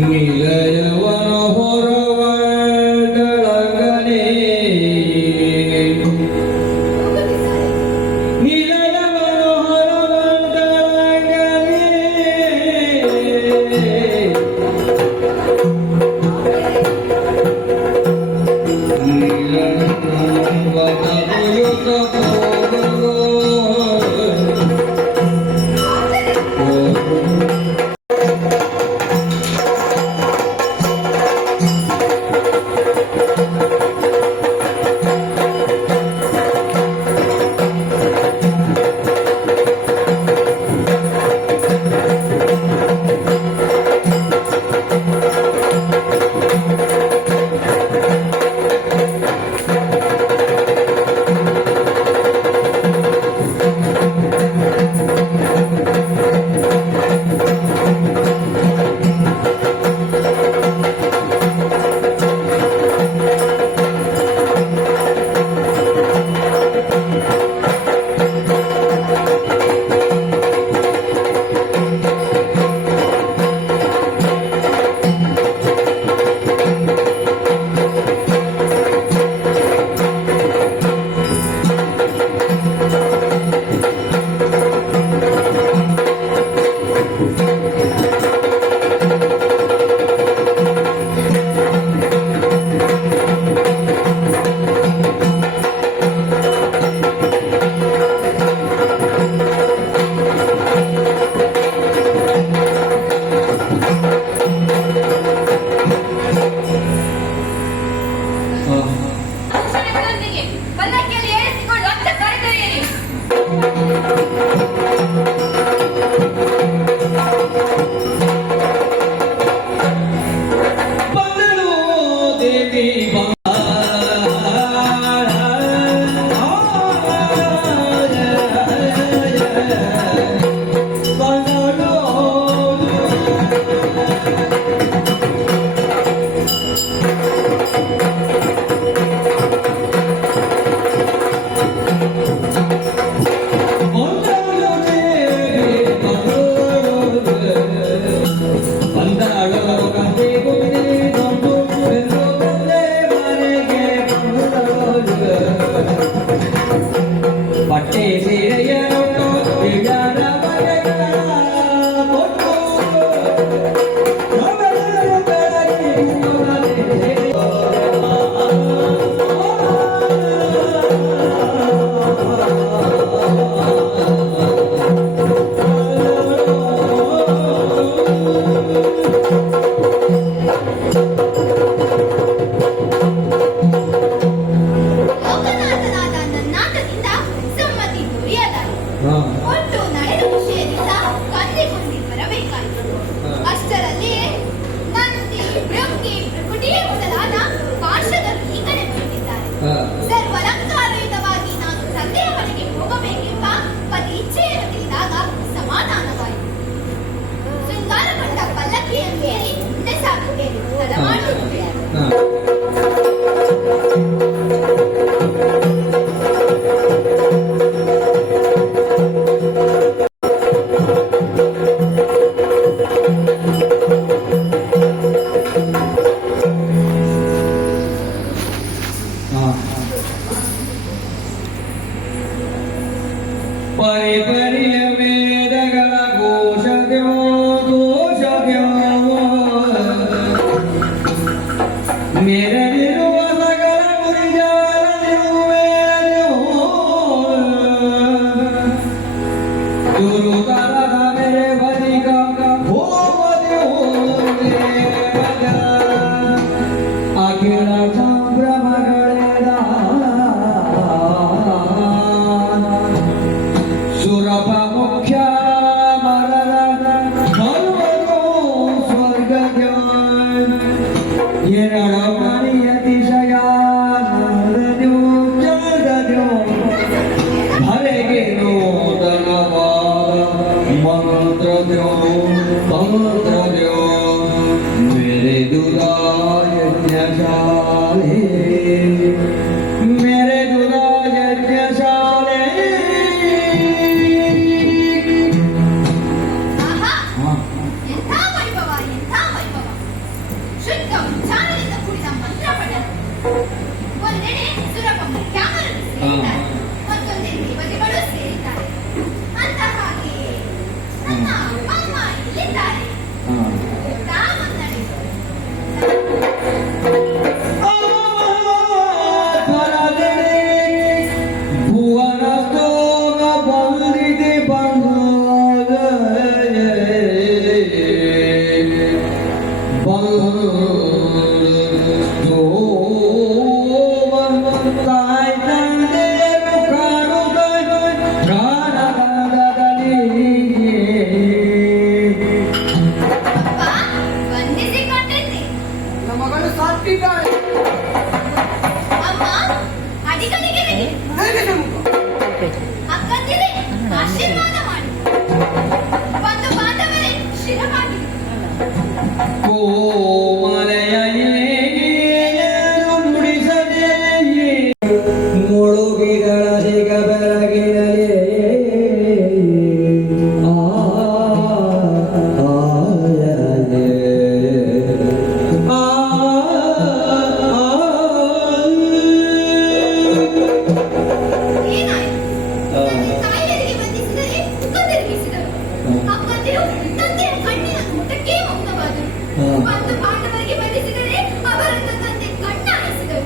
ನಿಲಯವನ ಹೊರವಳಗನೆ ನಿಲಯವನ ಹೊರವಳಗನೆ ಭೂಷಣಗಳೊಂದಿಗೆ ಪಲ್ಲಕ್ಕಿಯಲ್ಲಿ ಏರಿಸಿಕೊಂಡು ಅತ್ತ ಕರೆದೊಯ್ಯಿರಿ. ಬಂದಳು ದೇವಿ ಪಟ್ಟೆ ಸೀರೆಯ ಲೋಕನಾಥನಾದ ನನ್ನಾಟದಿಂದ ಸಮ್ಮತಿ ದೊರೆಯದಾಯಿತು. ಒಟ್ಟು ನಡೆದ ವಿಷಯದಿಂದ ಕಂದಿಗೊಂಡಿ ಬರಬೇಕಾಯಿತು. ಅಷ್ಟರಲ್ಲಿಯೇ ನಂದಿ ಮೃಂಗಿ ಪ್ರಕೃತಿ ಮೊದಲಾದ ಪಾರ್ಶ್ವದರು ಈಗಲೇ ಬಂದಿದ್ದಾರೆ. ಸರ್ವಲಂಕಾರಯುತವಾಗಿ ನಾನು ತಂದೆಯ ಮನೆಗೆ ಹೋಗಬೇಕೆಂಬ ಪತಿ ಇಚ್ಛೆಯನ್ನು ತಿಳಿದಾಗ ಸಮಾಧಾನವಾಯಿತು. ಶೃಂಗಾರಗೊಂಡ ಪಲ್ಲಕ್ಕಿಯನ್ನು ಏರಿ ಮುಂದೆ ಸಾಗುತ್ತೇನೆ. ತಡಮಾಡುತ್ತೇನೆ. ಪರಿಪರಿಯ ವೇದಗಳ ಘೋಷದ್ಯೋ ದೋಷದ್ಯೋ ಮೆರಳಿರುವ ಸಕಲ ಗುರಿಜಾಲದ್ಯೋ ವೇದದ್ಯೋ ದುರುತರದ ಮೇರೆ ಬದಿಗ ಹೋಮದ್ಯೋ ದೇವದ ಅಖಿಲ ಸಂಭ್ರಮಗಳೆದ ಸುರಪ ಮುಖ್ಯ ಮರರ ಮರುವೋ ಸ್ವರ್ಗದ ಎರಡ ಮನೆಯ ಅತಿಶಯ ನಂದದ್ಯೋ ಜಗದ್ಯೋ ಹರೆಗೆ ನೂತನವಾದ ಮಂತ್ರದ್ಯೋ ತಂತ್ರದ್ಯೋ ಮೆರೆದುದ ಯಜ್ಞಶಾಲೆ ಮೆರೆದುದ ಯಜ್ಞಶಾಲೆ ಆಹಾ! ಎಂಥ ವೈಭವ, ಎಂಥ ವೈಭವ! ಎಲ್ಲಿದ್ದಾರೆ ರಾಮನಡಿ ಅಪ್ಪ ವಂದಿಸಿಕೊಂಡಿದ್ದೆ ನನ್ನ ಮಗಳು ಸಾಕಿದ್ದಾಳೆ. ಅಮ್ಮ ಅಡಿಗರಿಗೆ ಹೇಗೆ ನಮ್ಗೆ? ಅಕ್ಕಂದಿರೆ ಆಶೀರ್ವಾದ ಮಾಡಿ ಬಂದು ಬಾಂಧವರೇ ಶಿರವಾಗಿ ಮುಳುಗಿದಳದಿಗ ಬೆಳಗಿನಲೇ ಏನಾಯಿತು ತಂದೆ ತಾಯಿಯರಿಗೆ ಬಂಧಿಸಿದರೆ ಉಕ್ಕದಿರುಗಿಸಿದರು ಅಕ್ಕಂದಿರು ತಂದೆಯ ಕಣ್ಣಿನ ನೋಟಕ್ಕೆ ಮೌನವಾದರು ಬಂದು ಪಾಂಡವರಿಗೆ ಬಂಧಿಸಿದರೆ ಅವರನ್ನು ತಂದೆ ಕಣ್ಣಾಡಿಸಿದರು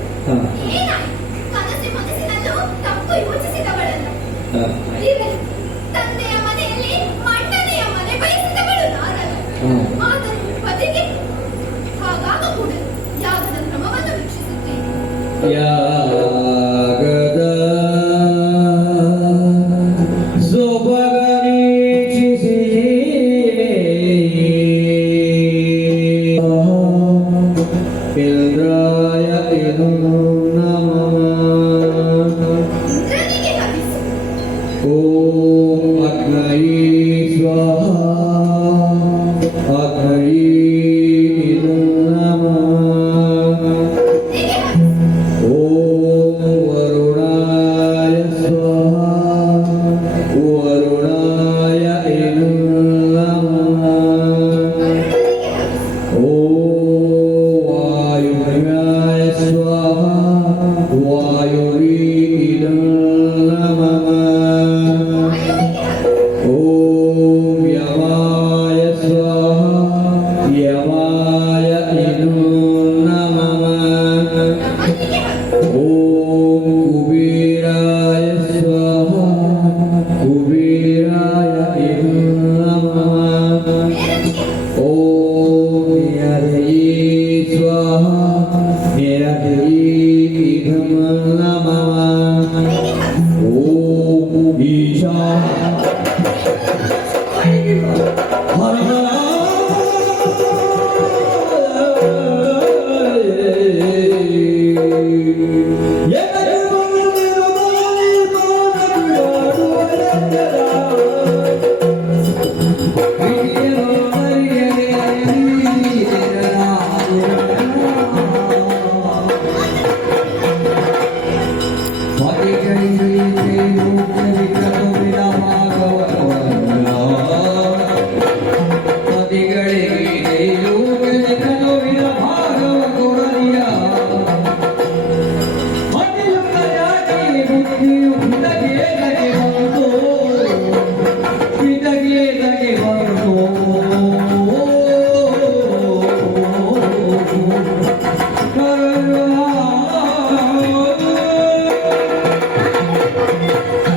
ಏನಾಯಿತು ಕನಸು ಮನಸ್ಸಿನಲ್ಲೂ ತಪ್ಪು ಯೋಚಿಸಿದವಳಲ್ಲ ಇರಲಿ ತಂದೆಯ ಮನೆಯಲ್ಲಿ ಮಣ್ಣನೆಯ ಮನೆ ಬಯಸಿದವಳು ನಾನಲ್ಲ ಆದರೂ ಬದಿಗೆ ಹಾಗಾಗಕೂಡದು ಯಾಗದ ಕ್ರಮವನ್ನು ವೀಕ್ಷಿಸುತ್ತೇನೆ ಯಾಗದ ಸೊಬಗರೀಕ್ಷಿಸಿ ಇಂದ್ರಾಯ ಇದು ನಮಃ ಇಂದ್ರನಿಗೆ ಹವಿಸು ಓಂ ಅಗ್ನಯೀ ಸ್ವಾಹಾ ಅಗ್ನಯೀ ಇದು ನಮಃ ಅಗ್ನಿಗೆ ಹವಿಸು ಓಂ ವರುಣಾಯ ಸ್ವಾಹಾ ವರುಣಾಯ ಇದು ನಮಃ ವರುಣನಿಗೆ ಹವಿಸು ಓಂ ವಾಯುವ್ಯಾಯ ಸ್ವಾಹಾ ವಾಯುರೀ ಇದು ನಮಃ ವಾಯುವಿಗೆ ಹವಿಸು ಓಂ ಯಮಾಯ ಸ್ವಾಹಾ ಯಮಾಯ ಇದು ನಮಃ ನಮನಿಗೆ ಹವಿಸು ಓಂ ಕುಬೇರಾಯ ಸ್ವಾಹಾ ಕುಬೇರಾಯ ಇದು ನಮಃ ಮೇರನಿಗೆ ಹವಿಸು ಓಂ ನಿರಯೀ ಸ್ವಾಹಾ ನಿರಯೀ ಇದು ನಮಃ ಅಗ್ನಿಗೆ ಹವಿಸು ಓಂ ಈಶಾ ಹರ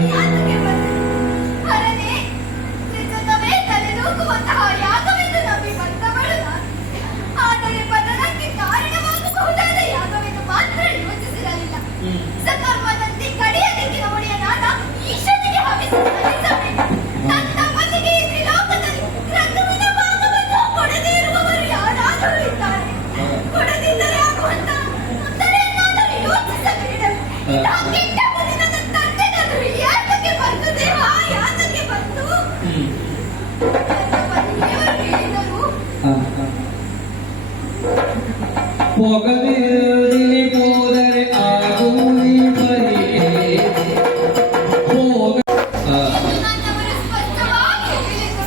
ಯಾತಕ್ಕೆ ಬಂತು? ಹರನೇ, ತ್ರಿಜಗವೇ ತಲೆದೂಗುವಂತಹ ಯಾಗವೆಂದು ನಂಬಿ ಬಂದವಳು ನಾನು. ಆದರೆ ಪತನಕ್ಕೆ ಕಾರಣವಾಗಬಹುದಾದ ಯಾಗವೆಂದು ಮಾತ್ರ ಯೋಚಿಸಿರಲಿಲ್ಲ. ಸಕರ್ಮದಂತೆ ಕಡೆಯ ದಿಕ್ಕಿನ ಒಡೆಯನಾದ ಈಶನಿಗೆ ಹವಿಸು ಸಲ್ಲಿಸಬೇಕು. ನನ್ನ ಪತಿಗೆ ಈ ತ್ರಿಲೋಕದಲ್ಲಿ ರಕ್ತವಿನ ಭಾಗವನ್ನು ಕೊಡದೇ ಇರುವವರು ಯಾರಾದರೂ ಇದ್ದಾರೆ. ಕೊಡದಿದ್ದರೆ ಆಗುವಂತ ತೊಂದರೆಯನ್ನಾದರೂ ಯೋಚಿಸಬೇಡ. ಇಂತಹ ಕೆಟ್ಟ ಬುದ್ಧಿ ನನ್ನ ತಂದೆಗಾದರೂ ಯಾತಕ್ಕೆ ಬಂತು ದೇವ? ಯಾತಕ್ಕೆ ಬಂತು? ನನ್ನ ಪತಿದೇವರು ಹೇಳಿದರು, ಪೊಗದಿರಲಿ ಹೋದರೆ ಆಗುವುದಿ ಬರಿಯೇ ಹೋಗ ಎಂದು ನನ್ನವರು ಸ್ಪಷ್ಟವಾಗಿ ಹೇಳಿದರು.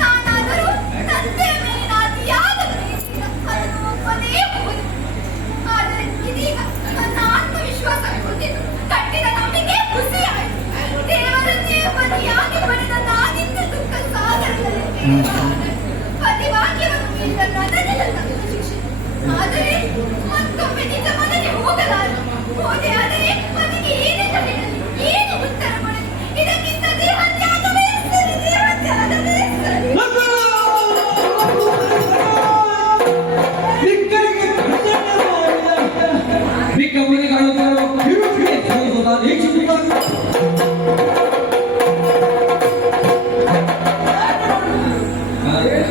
ನಾನಾದರೂ ತಂದೆಯ ಮೇಲಿನ ಅತಿಯಾದ ಪ್ರೀತಿಯಿಂದ ಅದನ್ನು ಒಪ್ಪದೇ ಹೋದೆ. ಆದರೆ ಇದೀಗ ನನ್ನ ಆತ್ಮವಿಶ್ವಾಸ ಕುಸಿದು ಕಟ್ಟಿದ ನಂಬಿಕೆ ಹುಸಿಯಾಯಿತು. ದೇವರನ್ನೇ ಪತಿಯಾಗಿ ಪಡೆದ ನಾನಿಂದ ದುಃಖ ಸಾಗರದಲ್ಲಿ ತೇಲಾದೆ. ಬಾಯಿ ವಾಕ್ಯವನ್ನು ಮೀರಿದನ್ನು ಅದನ್ನೆಲ್ಲ ತಮ್ಮ ಶಿಕ್ಷೆ. ಆದರೆ ಮತ್ತೊಮ್ಮೆ ನಿಜ ಮನೆಗೆ ಹೋಗಲಾರೆ. ಹೋದೆ ಆದರೆ ಅದಕ್ಕೆ ಏನೆಂತ ಹೇಳಲಿ, ಏನು ಉತ್ತರ ಕೊಡಲಿ? ಇದಕ್ಕಿಂತ ದೇಹತ್ಯಾಗವೇ ಸರಿ, ದೇಹತ್ಯಾಗವೇ ಸರಿ.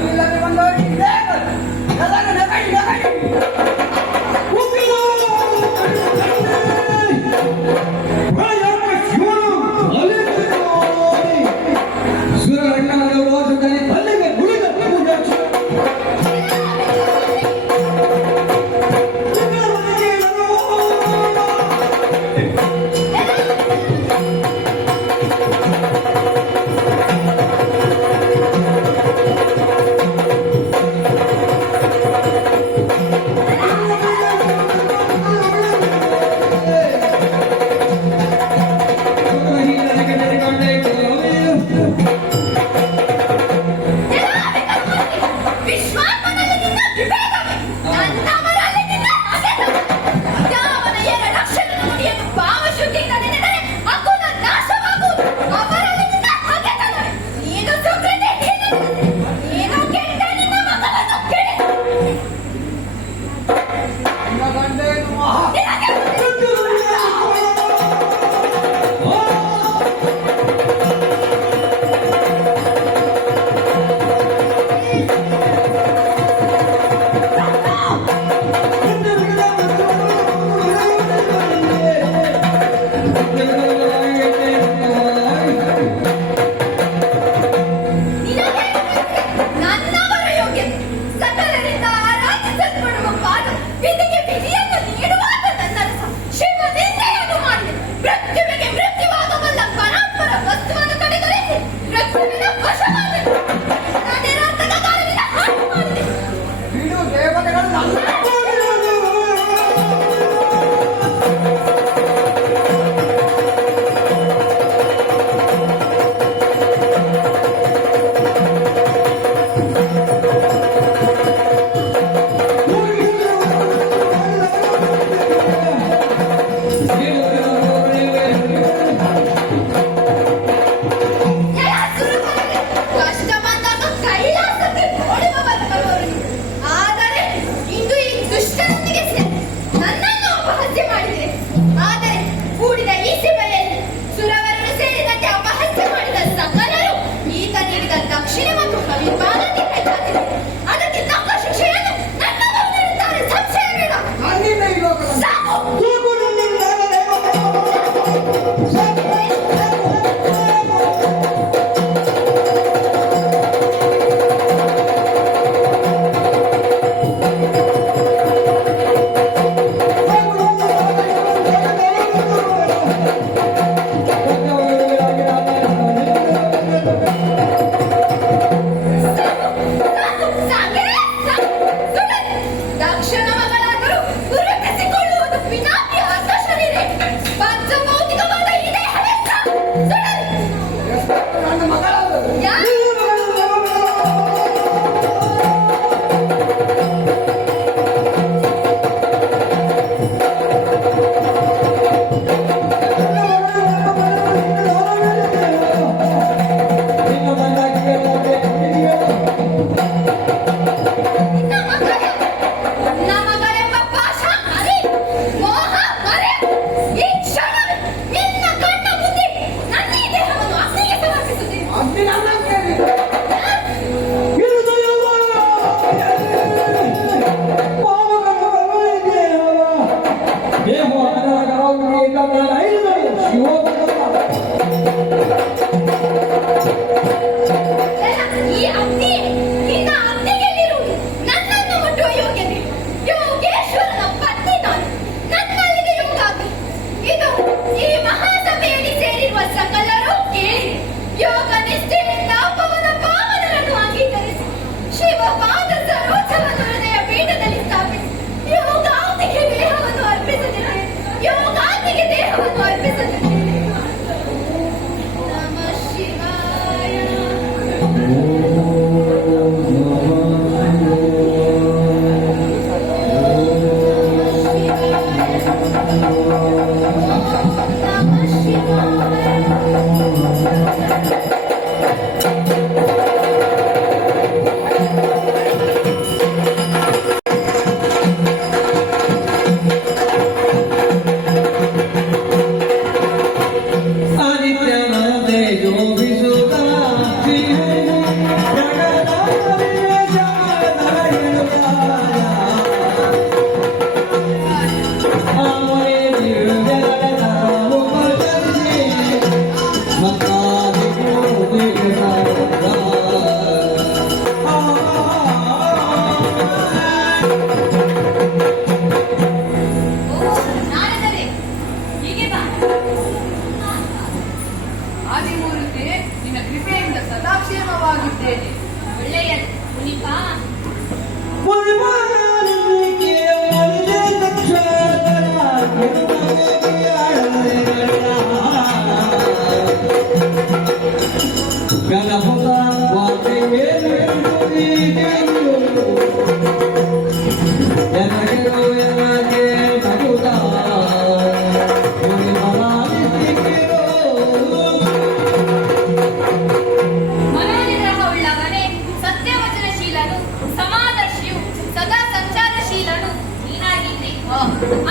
ಇಲ್ಲದೆ ಬಂದವರು ಇದೇ ಬರು. ಎಲ್ಲರೂ ನಗಡಿ ನಗಡಿ.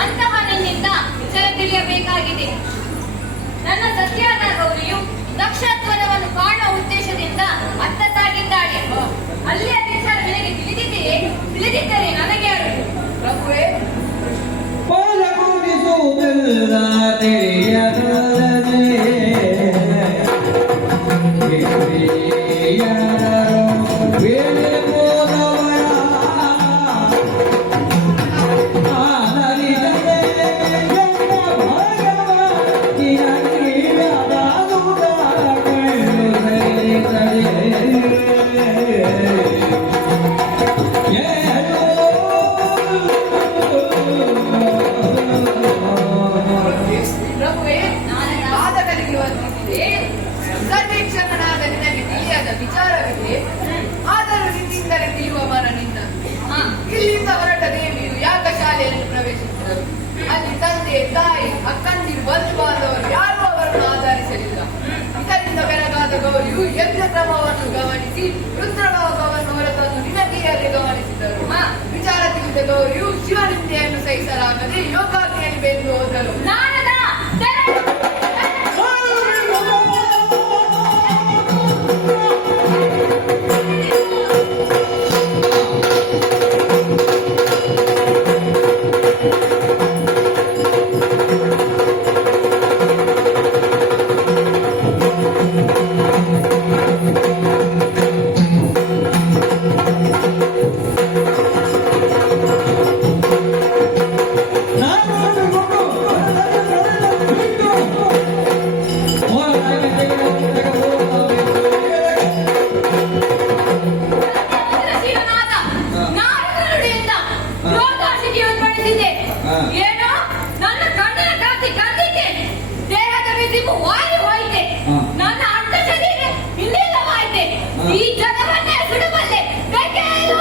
ಅಂತಹ ನಿನ್ನಿಂದ ವಿಚಾರ ತಿಳಿಯಬೇಕಾಗಿದೆ. ನನ್ನ ಸತ್ಯಾದ ಗೌರಿಯು ನಕ್ಷತ್ರವನ್ನು ಕಾಣುವ ಉದ್ದೇಶದಿಂದ ಅತ್ತ ಸಾಗಿದ್ದಾಳೆ. ಅಲ್ಲಿಯ ವಿಚಾರ ನಿನಗೆ ತಿಳಿದಿದ್ದರೆ ನನಗೆ ಅರು ಪ್ರಭುವೇ. ಪರಗುಡಿಸುವುದಿಲ್ಲ ತಿಳಿಯದಲ್ಲದೆ ಬೇರೆ ಹೋದವರ ಆದರಿದರೆ ಎಂಬ ಭಯವ ನಿನಗೀಡಾದುದ ಕಣ್ಣು ಪ್ರಭುವೇ, ಆದಗಳಿಗೆ ವರ್ತಿಸಿದೆ. ಸರ್ವೇಕ್ಷಕನಾದ ನಿನಗೆ ತಿಳಿಯದ ವಿಚಾರವಿದೆ. ಆದರೂ ನಿನ್ನಿಂದಲೇ ತಿಳಿಯುವ ಮರನಿಂದ ಇಲ್ಲಿಂದ ಹೊರಟ ದೇವಿಯು ಯಾಗಶಾಲೆಯನ್ನು ಪ್ರವೇಶಿಸಿದರು. ಅಲ್ಲಿ ತಂದೆ, ತಾಯಿ, ಅಕ್ಕಂದಿರು, ಬಂಧು ಬಾಂಧವರು ಯಾರೂ ಅವರನ್ನು ಆಧರಿಸಲಿಲ್ಲ. ಇದರಿಂದ ಬೆರಗಾದ ಗೌರಿಯು ಯಜ್ಞ ಕ್ರಮವನ್ನು ಗಮನಿಸಿ ರುದ್ರಭಾಗವನ್ನು ಹೊರತಂದು ನಿನಗೆಯಲ್ಲಿ ಗಮನಿಸಿದರು. ವಿಚಾರ ತಿಳಿದ ಗೌರಿಯು ಶಿವನಿಂದೆಯನ್ನು ಸಹಿಸಲಾಗದೆ ಯೋಗಾಗ್ನಿಯಲ್ಲಿ ಬೆಂದು ಹೋದರು. ನಾರದ ಏನೋ ನನ್ನ ಕಣ್ಣಿನ ಕಾಂತಿ ಕದ್ದಿದ್ದೆ, ದೇಹದ ಬಿಸಿಪು ವಾಯು ಹೋಯಿತೆ, ನನ್ನ ಅರ್ಧ ಶರೀರ ಇನ್ನಿಲ್ಲವಾಯಿತೆ. ಈ ಜಗವನ್ನೇ ಸುಡುಬಲ್ಲೆ ಬೇಕೇ ಇಲ್ಲ.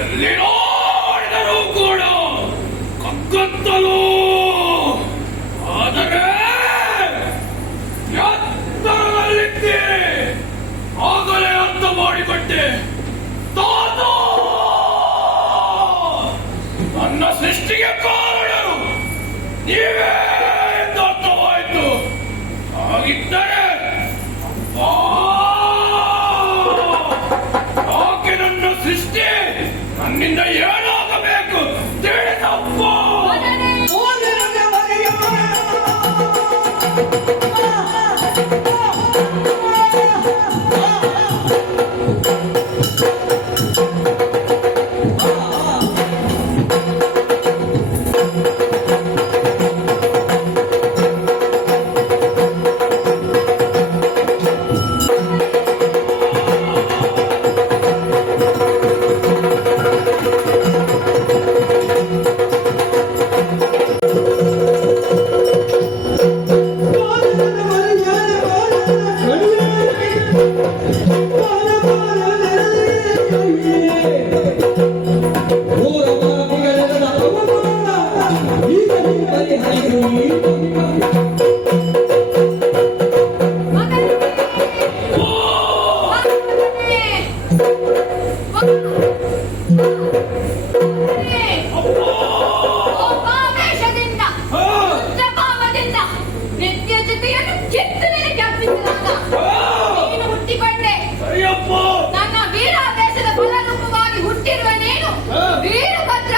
ಎಲ್ಲಿ ನೋಡಿದರೂ ಕೂಡ ಕಗ್ಗತ್ತಲು. ಆದರೆ ಎತ್ತರದಲ್ಲಿದ್ದೀರಿ, ಆಗಲೇ ಅರ್ಥ ಮಾಡಿಕೊಂಡೆ. ತಾನು ನನ್ನ ಸೃಷ್ಟಿಗೆ ಕಾರಣರು ನೀವೇ ಎಂದು ಅರ್ಥವಾಯಿತು. ಹಾಗಿದ್ದರೆ ಯಾಕೆ ನನ್ನ ಸೃಷ್ಟಿ ನನ್ನಿಂದ ಏನಾಗಬೇಕು ತಿಳಿದಪ್ಪ. ನನ್ನ ವೀರಾವೇಶದ ಫಲರೂಪವಾಗಿ ಹುಟ್ಟಿರುವ ನೀನು ವೀರಭದ್ರ.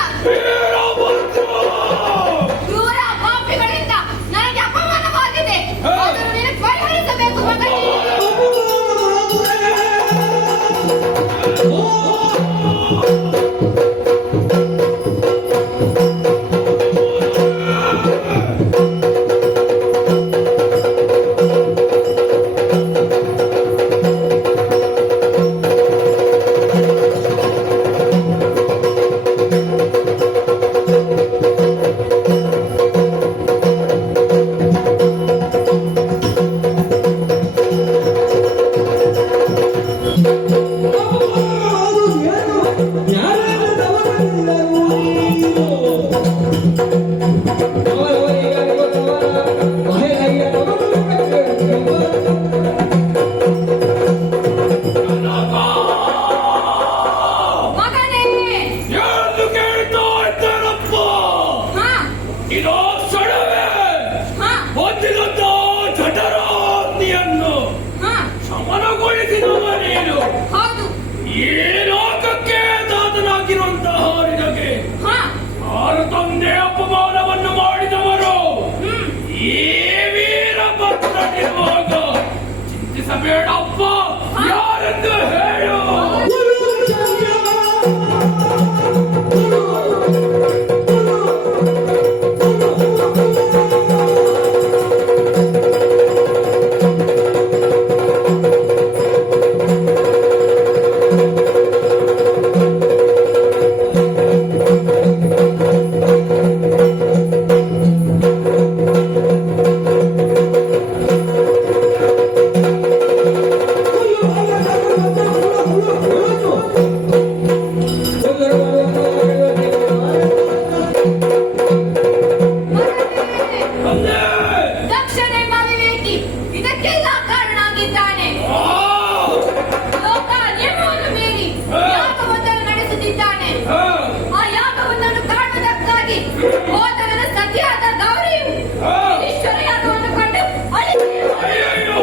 ಕ್ರೂರ ಪಾಪಿಗಳಿಂದ ನನಗೆ ಅಪಮಾನವಾಗಿದೆ, ಅದನ್ನು ನೀನು ಪರಿಹರಿಸಬೇಕು ಮಗನೇ. ತಂದೆ ಅಪಮಾನವನ್ನು ಮಾಡಿದವರು ಈ ವೀರಭದ್ರನಿರುವಾಗ ಚಿಂತಿಸಬೇಡಪ್ಪ, ಯಾರೆಂದು ಹೇಳು. ಮಾಡಿದ್ದಾನೆ. ಆ ಯಾಗವನ್ನು ಕಾಣುವುದಕ್ಕಾಗಿ ಹೋದರನ ಸತಿಯಾದ ಗೌರಿಯು ಈಶ್ವರ ಯಾಗವನ್ನು ಕಂಡು ಅಯ್ಯಯ್ಯೋ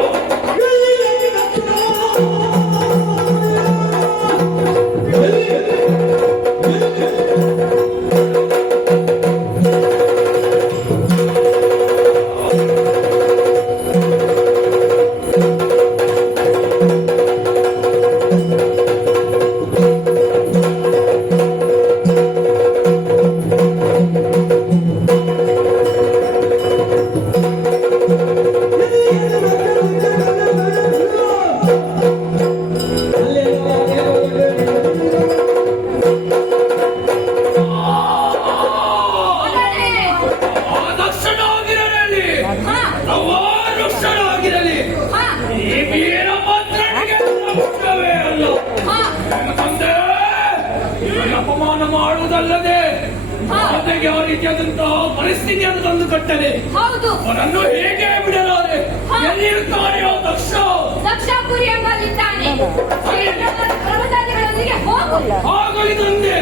ದಕ್ಷನಾಗಿರಲಿ ದುಷ್ಟನಾಗಿರಲಿ ಈ ವೀರ ಮಂತ್ರನಿಗೆ ನಮಸ್ಕಾರವೇ ಅಲ್ಲ. ನನ್ನ ತಂದೆ ನನ್ನ ಅಪಮಾನ ಮಾಡುವುದಲ್ಲದೆ ಅದಕ್ಕೆ ಯಾವ ರೀತಿಯಾದಂತಹ ಪರಿಸ್ಥಿತಿಯನ್ನು ತಂದು ಕಟ್ಟಲೆ ಹೌದು. ಅವರನ್ನು ಹೇಗೆ ಬಿಡಲಾರೆ? ಎಲ್ಲಿರುತ್ತಾನೆಯೋ ದಕ್ಷ ದಕ್ಷಾಪುರಿ ಎಂಬಲ್ಲಿದ್ದಾನೆ. ಪ್ರಬಂಧಗಳೊಂದಿಗೆ ಹೋಗು. ಆಗಲಿ ತಂದೆ.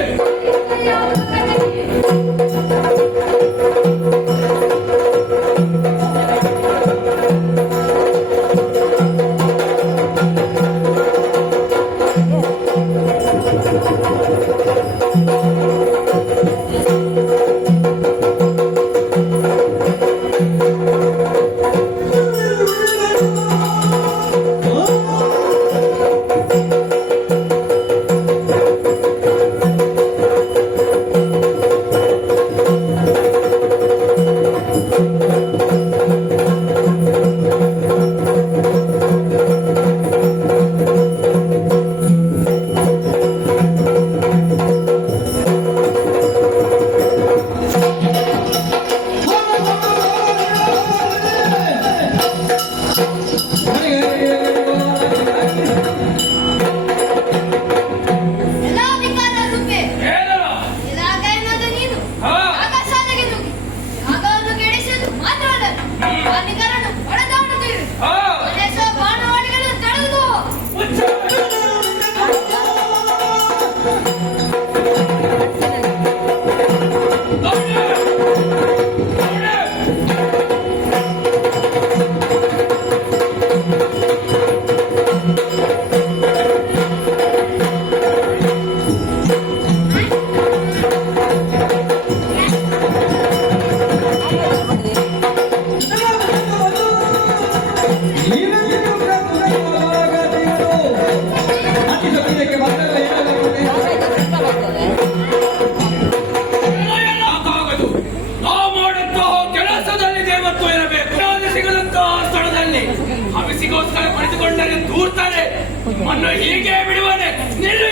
ಹವಿಸಿಗೋಸ್ಕರ ಕುಳಿತುಕೊಂಡರೆ ದೂರ್ತಾರೆ. ನಿಮ್ಮನ್ನು ಹೀಗೆ ಬಿಡುವನೆ ನಿಲ್ಲಿ.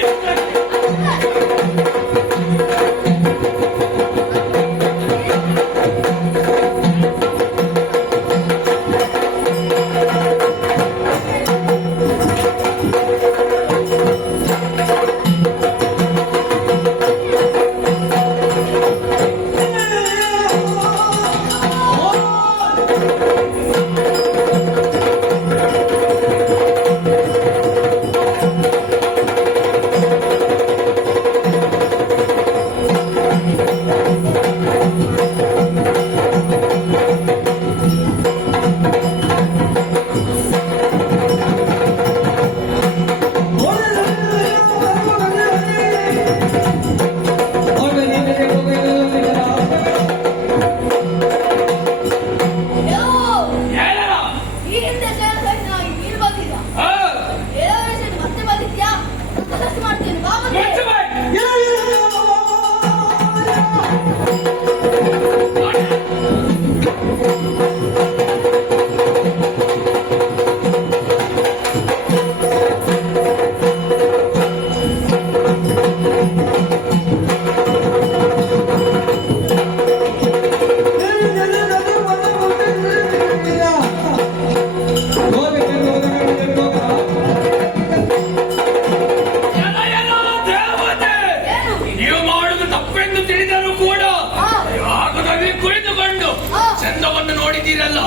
ಚಂದವನ್ನು ನೋಡಿದ್ದೀರಲ್ಲ,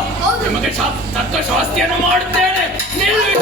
ನಿಮಗೆ ತಕ್ಕ ಶಾಸ್ತಿಯನ್ನು ಮಾಡುತ್ತೇನೆ. ನಿಲ್ಲಿ.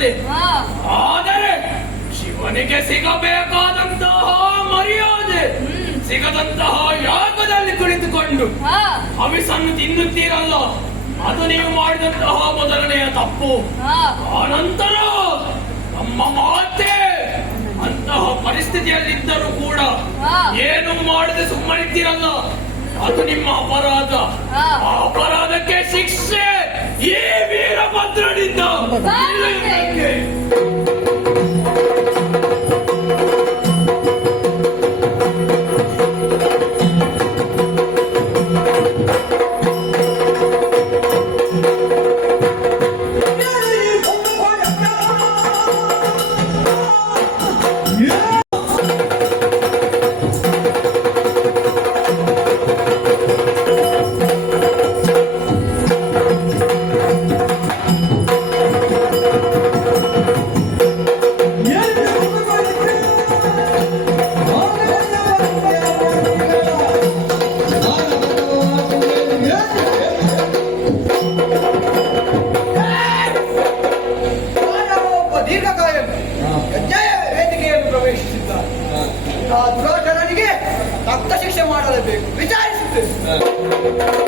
ಇರುತ್ತದೆ. ಹಾ ಆದರೆ ಶಿವನಿಗೆ ಸಿಗಬೇಕಾದಂತಹ ಮರ್ಯಾದೆ ಸಿಗದಂತಹ ಯಾಗದಲ್ಲಿ ಕುಳಿತುಕೊಂಡು ಹಾ ಹವಿಸನ್ನು ತಿನ್ನುತ್ತೀರಲ್ಲ, ಅದು ನೀವು ಮಾಡಿದಂತಹ ಮೊದಲನೆಯ ತಪ್ಪು. ಹಾ ಆನಂತರ ನಮ್ಮ ಮಾತೆ ಅಂತಹ ಪರಿಸ್ಥಿತಿಯಲ್ಲಿದ್ದರೂ ಕೂಡ ಹಾ. ಏನು ಮಾಡದೆ ಸುಮ್ಮನಿದ್ದೀರಲ್ಲ, ಅದು ನಿಮ್ಮ ಅಪರಾಧ. ಹಾ. ಆ ಅಪರಾಧಕ್ಕೆ ಶಿಕ್ಷೆ ಈ ವೀರಭದ್ರನಿಂದ ನಿಲ್ಲುವುದಕ್ಕೆ. ಒಬ್ಬ ದೀರ್ಘಕಾಯ ಹೆಜ್ಜೆಯ ವೇದಿಕೆಯನ್ನು ಪ್ರವೇಶಿಸಿದ್ದಾರೆ. ಆ ದುರಾಚಾರನಿಗೆ ರಕ್ತ ಶಿಕ್ಷೆ ಮಾಡಲೇಬೇಕು, ವಿಚಾರಿಸುತ್ತೇನೆ.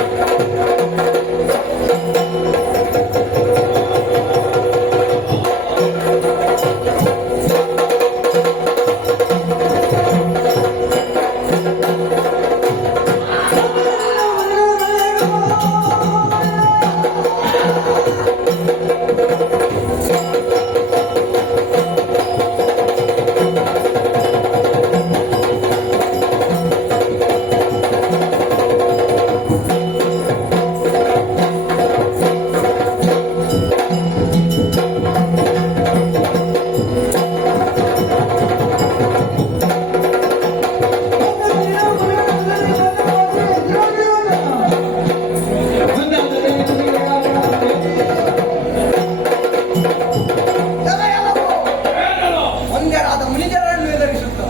ಒಂದೆರಾದ ಮುನಿಜರನ್ನು ಎದುರಿಸುತ್ತಾ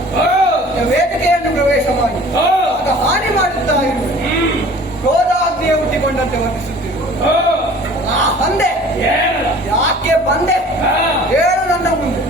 ವೇದಿಕೆಯನ್ನು ಪ್ರವೇಶ ಮಾಡಿ ಆಗ ಹಾನಿ ಮಾಡುತ್ತಾ ಇರುವುದು ಕ್ರೋಧಾಗ್ನಿಯ ಹುಟ್ಟಿಕೊಂಡಂತೆ ವರ್ತಿಸುತ್ತಿರುವುದು. ಆ ಬಂದೆ ಯಾಕೆ ಬಂದೆ ಹೇಳು ನನ್ನ ಮುಂದೆ.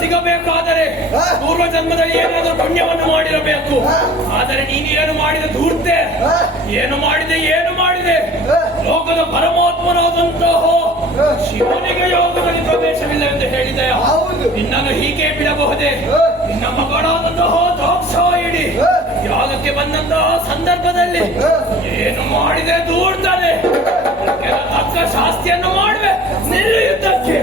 ಸಿಗಬೇಕಾದರೆ ಪೂರ್ವ ಜನ್ಮದಲ್ಲಿ ಏನಾದರೂ ಪುಣ್ಯವನ್ನು ಮಾಡಿರಬೇಕು. ಆದರೆ ನೀನು ಏನು ಮಾಡಿದ ಧೂರ್ತೆ, ಏನು ಮಾಡಿದೆ ಲೋಕದ ಪರಮಾತ್ಮನಾದಂತಹ ಶಿವನಿಗೆ ಯೋಗದಲ್ಲಿ ಪ್ರವೇಶವಿಲ್ಲ ಎಂದು ಹೇಳಿದೆಯ. ನಿನ್ನನ್ನು ಹೀಗೆ ಬಿಡಬಹುದೇ? ನಿನ್ನ ಮಗಳಾದಂತಹ ದಾಕ್ಷಾಯಿಣಿ ಯಾಗಕ್ಕೆ ಬಂದಂತಹ ಸಂದರ್ಭದಲ್ಲಿ ಏನು ಮಾಡಿದೆ ಧೂರ್ತಾನೆ, ತಕ್ಕ ಶಾಸ್ತಿಯನ್ನು ಮಾಡುವೆ. ನಿಲ್ಲು ಯುದ್ಧಕ್ಕೆ.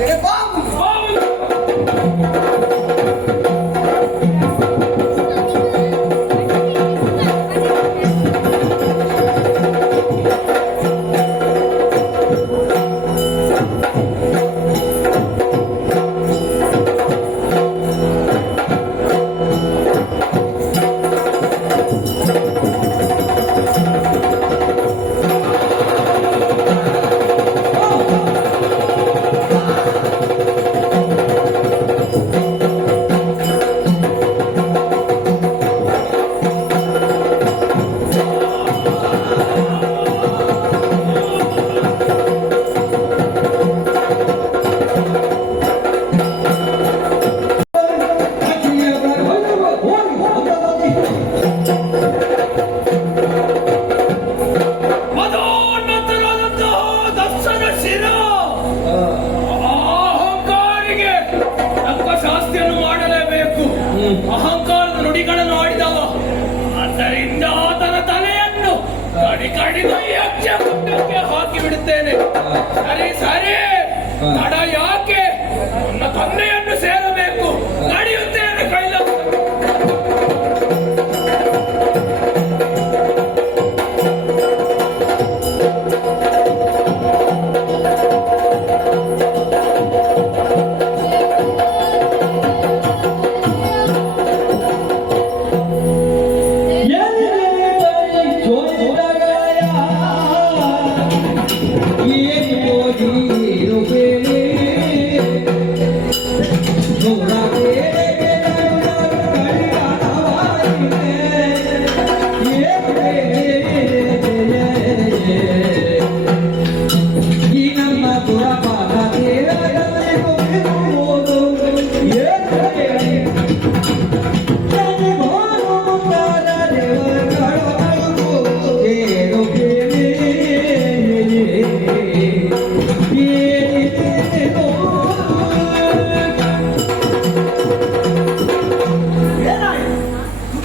ಮಾಡ್ತೇನೆ ಬಾಬು. ಮದೋನ್ನತರಾದಂತಹ ದರ್ಶನ ಶಿರ ಅಹಂಕಾರಿಗೆ ತಕ್ಕ ಶಾಸ್ತಿಯನ್ನು ಮಾಡಲೇಬೇಕು. ಅಹಂಕಾರದ ನುಡಿಗಳನ್ನು ಆಡಿದವ, ಆದ್ದರಿಂದ ಆತನ ತಲೆಯನ್ನು ಕಡಿದು ಯಕ್ಷ ಕುಂಡಕ್ಕೆ ಹಾಕಿ ಬಿಡುತ್ತೇನೆ. ಸರಿ ಸರಿ, ತಡ ಯಾಕೆ? ನನ್ನ ತಂದೆಯನ್ನು ಸೇರಬೇಕು. ನಡೆಯುತ್ತೇನೆ ಕೈಲಾಸ.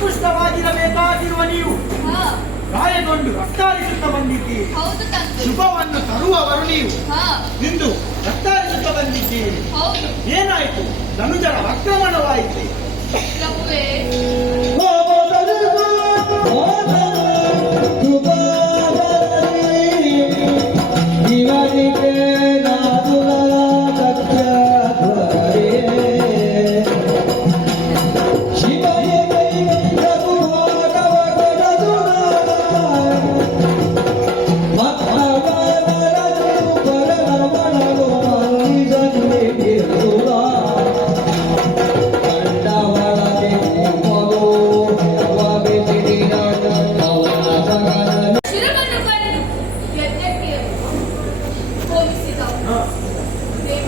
ಸುಪುಷ್ಟವಾಗಿರಬೇಕಾಗಿರುವ ನೀವು ಹಾ, ಗಾಯಗೊಂಡು ರಕ್ತಾರಿಸುತ್ತಾ ಬಂದಿದ್ದೀರಿ. ಹೌದು ತಂದೆ. ಶುಭವನ್ನು ತರುವವರು ನೀವು ಹಾ, ಇಂದು ರಕ್ತಾರಿಸುತ್ತಾ ಬಂದಿದ್ದೀರಿ. ಹೌದು ಏನಾಯ್ತು? ಧನುಜರ ಆಕ್ರಮಣವಾಯಿತು. ಪ್ರಭುವೇ. ಶಿರವನ್ನು ಕಂಡು ಯಜ್ಞಕ್ಕೆ ಹೋಗಿಸಿದವು. ದೇವ,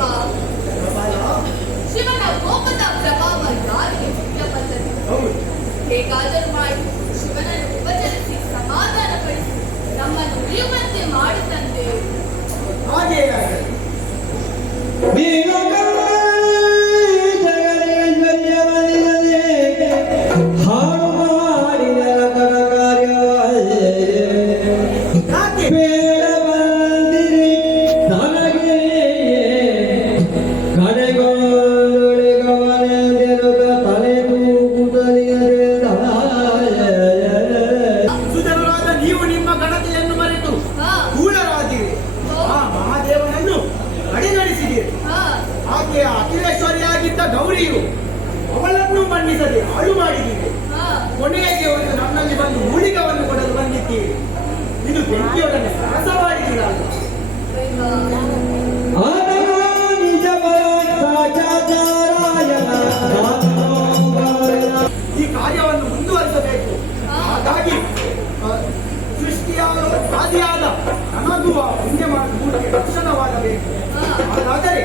ಶಿವನ ಕೋಪದ ಪ್ರಭಾವ ಯಾರಿಗೆ ಸಿಕ್ಕಬಲ್ಲದು? ಹೇಗಾದರೂ ಮಾಡಿ ಶಿವನನ್ನು ಉಪಚರಿಸಿ ಸಮಾಧಾನಪಡಿಸಿ ನಮ್ಮನ್ನು ಉಳಿಯುವಂತೆ ಮಾಡಿದಂತೆ. ಹಾಗೆ ಸುಜನರಾದ ನೀವು ನಿಮ್ಮ ಗಣತೆಯನ್ನು ಮರೆತು ಹಾ, ಕೂಳರಾಗಿರಿ. ಆ ಮಹಾದೇವನನ್ನು ನಡೆಸಿದಿರಿ. ಹಾ, ಆಕೆಯ ಅಖಿಲೇಶ್ವರಿಯಾಗಿದ್ದ ಗೌರಿಯು ಅವಳನ್ನು ಮನ್ನಿಸದೆ ಹಾಳು ಮಾಡಿದ್ದೀರಿ. ಹಾ. ಕೊನೆಗೆ ಒಂದು ನನ್ನಲ್ಲಿ ಬಂದು ಮೂಲಿಗವನ್ನು ಕೊಡಲು ಬಂದಿದ್ದೀರಿ. ಇದು ಬೆಂಕಿಯೊಡನೆ ಸರಸವಾಡಿದ್ದೀರಲ್ಲ. ಈ ಕಾರ್ಯವನ್ನು ಮುಂದುವರಿಸಬೇಕು. ಹಾಗಾಗಿ ಸೃಷ್ಟಿಯಾದ ಆದಿಯಾದ ನನಗುವ ಪುಣ್ಯ ಮೂರ್ತಿಗೆ ದರ್ಶನವಾಗಬೇಕು. ಹಾಗಾದರೆ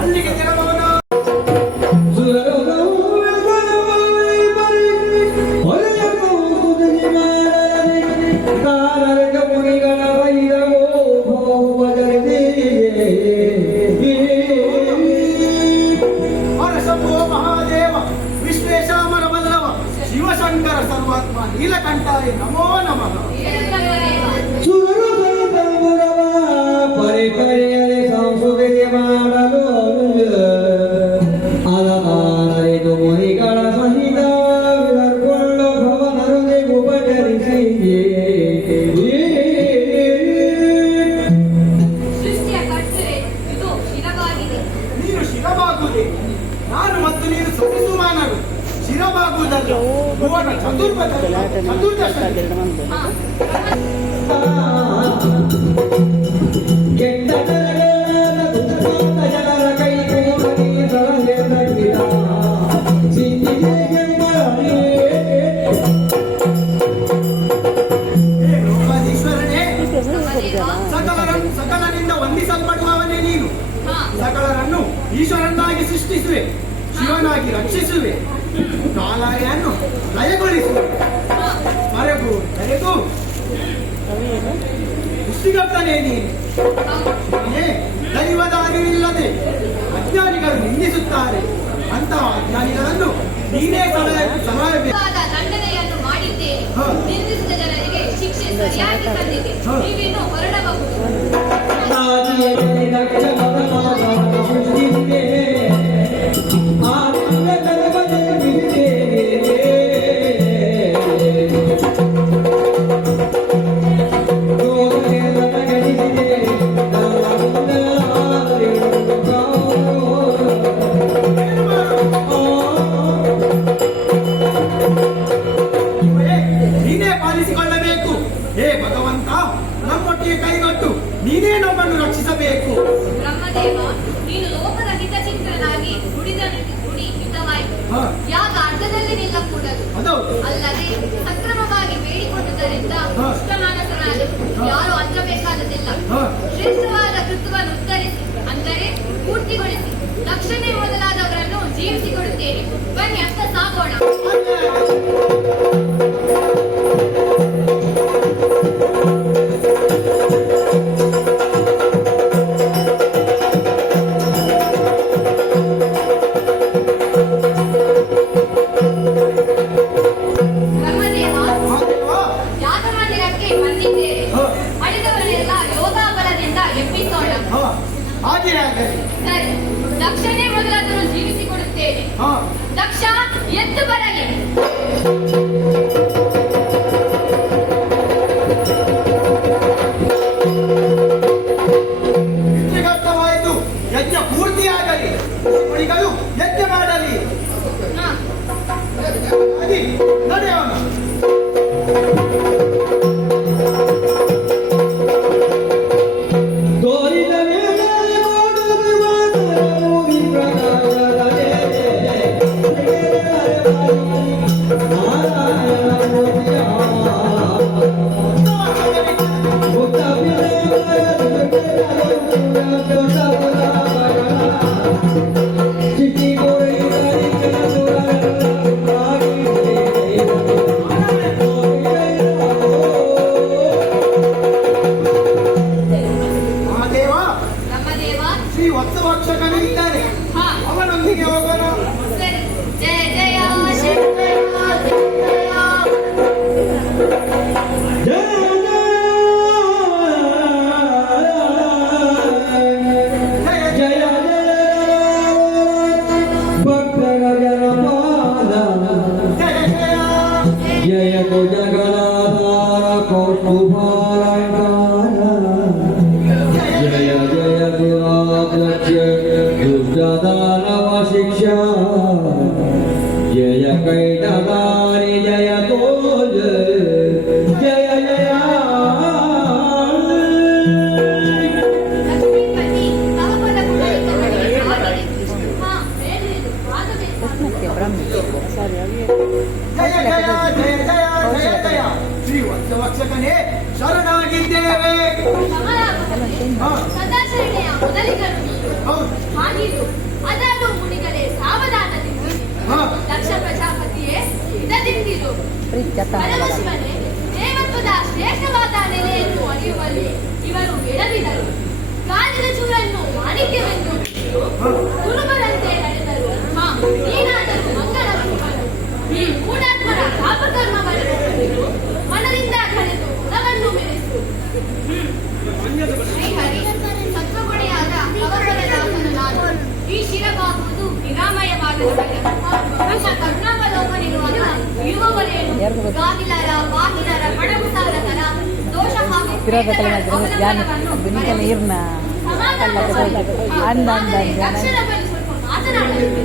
ಅಲ್ಲಿಗೆ ತೆರಳೋಣ. ಸಕಲರಿಂದ ವಂದಿಸಲ್ಪಡುವವನೇ ನೀನು. ಸಕಲರನ್ನು ಈಶ್ವರನಾಗಿ ಸೃಷ್ಟಿಸುವೆ, ಶಿವನಾಗಿ ರಕ್ಷಿಸುವೆ, ಕಾಲಾಯನ್ನು ಲಯಗೊಳಿಸುವೆ, ಮರೆಗೂ ಕರೆಗೂ ಸೃಷ್ಟಿಕರ್ತನೇ ನೀನು. ದೈವದ ಅರಿವಿಲ್ಲದೆ ಅಜ್ಞಾನಿಗಳು ನಿಂದಿಸುತ್ತಾರೆ. ಅಂತಹ ಅಜ್ಞಾನಿಗಳನ್ನು ನೀನೇ ಸಲಹಬೇಕು. ದಂಡನೆಯನ್ನು ಮಾಡಿದ್ದೇನೆ. ನಿಂದಿಸಿದ ಜನರಿಗೆ ಶಿಕ್ಷೆ ಸರಿಯಾಗಿ ತಂದಿದೆ. ನೀವಿನ್ನು ಹೊರಡಬಹುದು. ನೀನೇ ಪಾಲಿಸಿಕೊಳ್ಳಬೇಕು. ಹೇ ಭಗವಂತ, ನಮ್ಮೊಟ್ಟಿಗೆ ಕೈಗೊಟ್ಟು ನೀನೇ ನಮ್ಮನ್ನು ರಕ್ಷಿಸಬೇಕು. ಬ್ರಹ್ಮದೇವ, ನೀನು ಲೋಕದ ಹಿತಚಿಂತನಾಗಿ ನುಡಿ ಹಿತವಾಯಿತು. ಯಾಗ ಅರ್ಧದಲ್ಲಿ ನಿಲ್ಲಕೂಡದು. ಅಲ್ಲದೆ ಸಕ್ರಮವಾಗಿ ಬೇಡಿಕೊಂಡುದರಿಂದ ದುಷ್ಟಮಾನಸರಾದ ಯಾರು ಅಂಜಬೇಕಾದದಿಲ್ಲ. ಶ್ರೇಷ್ಠವಾದ ಕೃತ್ಯವನ್ನು ಉತ್ತರಿಸಿ, ಅಂದರೆ ಪೂರ್ತಿಗೊಳಿಸಿ, ರಕ್ಷಣೆ ಮೊದಲಾದವರನ್ನು ಜೀವಿಸಿಕೊಡುತ್ತೇನೆ. ಬನ್ನಿ, ಅತ್ತ ಸಾಗೋಣ. ಸರಿ, ದಕ್ಷನೇ ಮೊದಲಾದರೂ ಜೀವಿಸಿಕೊಡುತ್ತೇನೆ. ದಕ್ಷ, ಎದ್ದು ಬರಲಿ. ಯಜ್ಞವಾಯಿತು, ಯಜ್ಞ ಪೂರ್ತಿಯಾಗಲಿ, ಉಳಿಗಳು ಯಜ್ಞ ಮಾಡಲಿ. ನಡೆಯೋಣ. ಶ್ರೀ ವತ್ಸವಕ್ಷಕನೇ ಇದ್ದಾರೆ, ಅವನೊಂದಿಗೆ ಹೋಗೋಣ. ಜಯ ಜಯ ಶಿವ. जय को जगन्नाथ कौस्तुभालंकार जय जय दुराध्य दुर्जदानव शिक्षा जय कैटगारी जय तोज जय जय ಲಕ್ಷ್ಮೀಪತಿ ತವಪದ ಪುನರಿತವರಿಗೆ ಆಗಿದೆ. ಹೇಳಿದು ಆಗಬೇಕು. ಜಯ ಜಯ ಜಯ ಜಯ ಜಯ ಜಯ ಶ್ರೀ ವತ್ಸವಕ್ಷಕನೇ ಶರಣಾಗಿದ್ದೇವೆ. ಸದಾಚರಣೆಯ ಮೊದಲಿಗರು ನೀನು. ಹೌದು, ಹಾಗಿದ್ದು ಅದನ್ನು ಮುನಿಗಳೇ ಸಾವಧಾನದಿಂದ ದಕ್ಷ ಪ್ರಜಾಪತಿಯೇ ಇದದಿಂದಿರು. ಪರಮಶಿವನೇ, ದೇವತ್ವದ ಶ್ರೇಷ್ಠವಾದ ನೆಲೆಯನ್ನು ಅರಿಯುವಲ್ಲಿ ಇವರು ಎಡವಿದರು. ಗಾಜಿನ ಚೂರನ್ನು ಮಾಣಿಕ್ಯವೆಂದು ಕುರುಬರಂತೆ ನಡೆದರು. ನೀನಾದರೂ ಮಂಗಳ ರೂಪನು. ಈ ಮೂಢಾತ್ಮರ ಪಾಪಕರ್ಮವನ್ನು ಕಲಿತು ಮನದಿಂದ ಕಳೆದು ಗುಣವನ್ನು ಮೆರೆಸು. ಶ್ರೀಹರಿ, ಸತ್ವಗುಣಿಯಾದ ಅವರೊಳ ದಾಸನು ನಾನು. ಈ ಶಿರವಾಗುವುದು ನಿರಾಮಯವಾಗುತ್ತದೆ. ನಮ್ಮ ಕರುಣಾವಲೋಕನಿರುವಾಗ ಇರುವವರೇನು? ಗಾಹಿಲರ ಬಾಹಿಲರ ಬಡವು ಸಾಲಕರ ದೋಷ ಹಾಗೂ ಅಕ್ಷರ ಬಗ್ಗೆ ಸ್ವಲ್ಪ ಮಾತನಾಡಬೇಕು.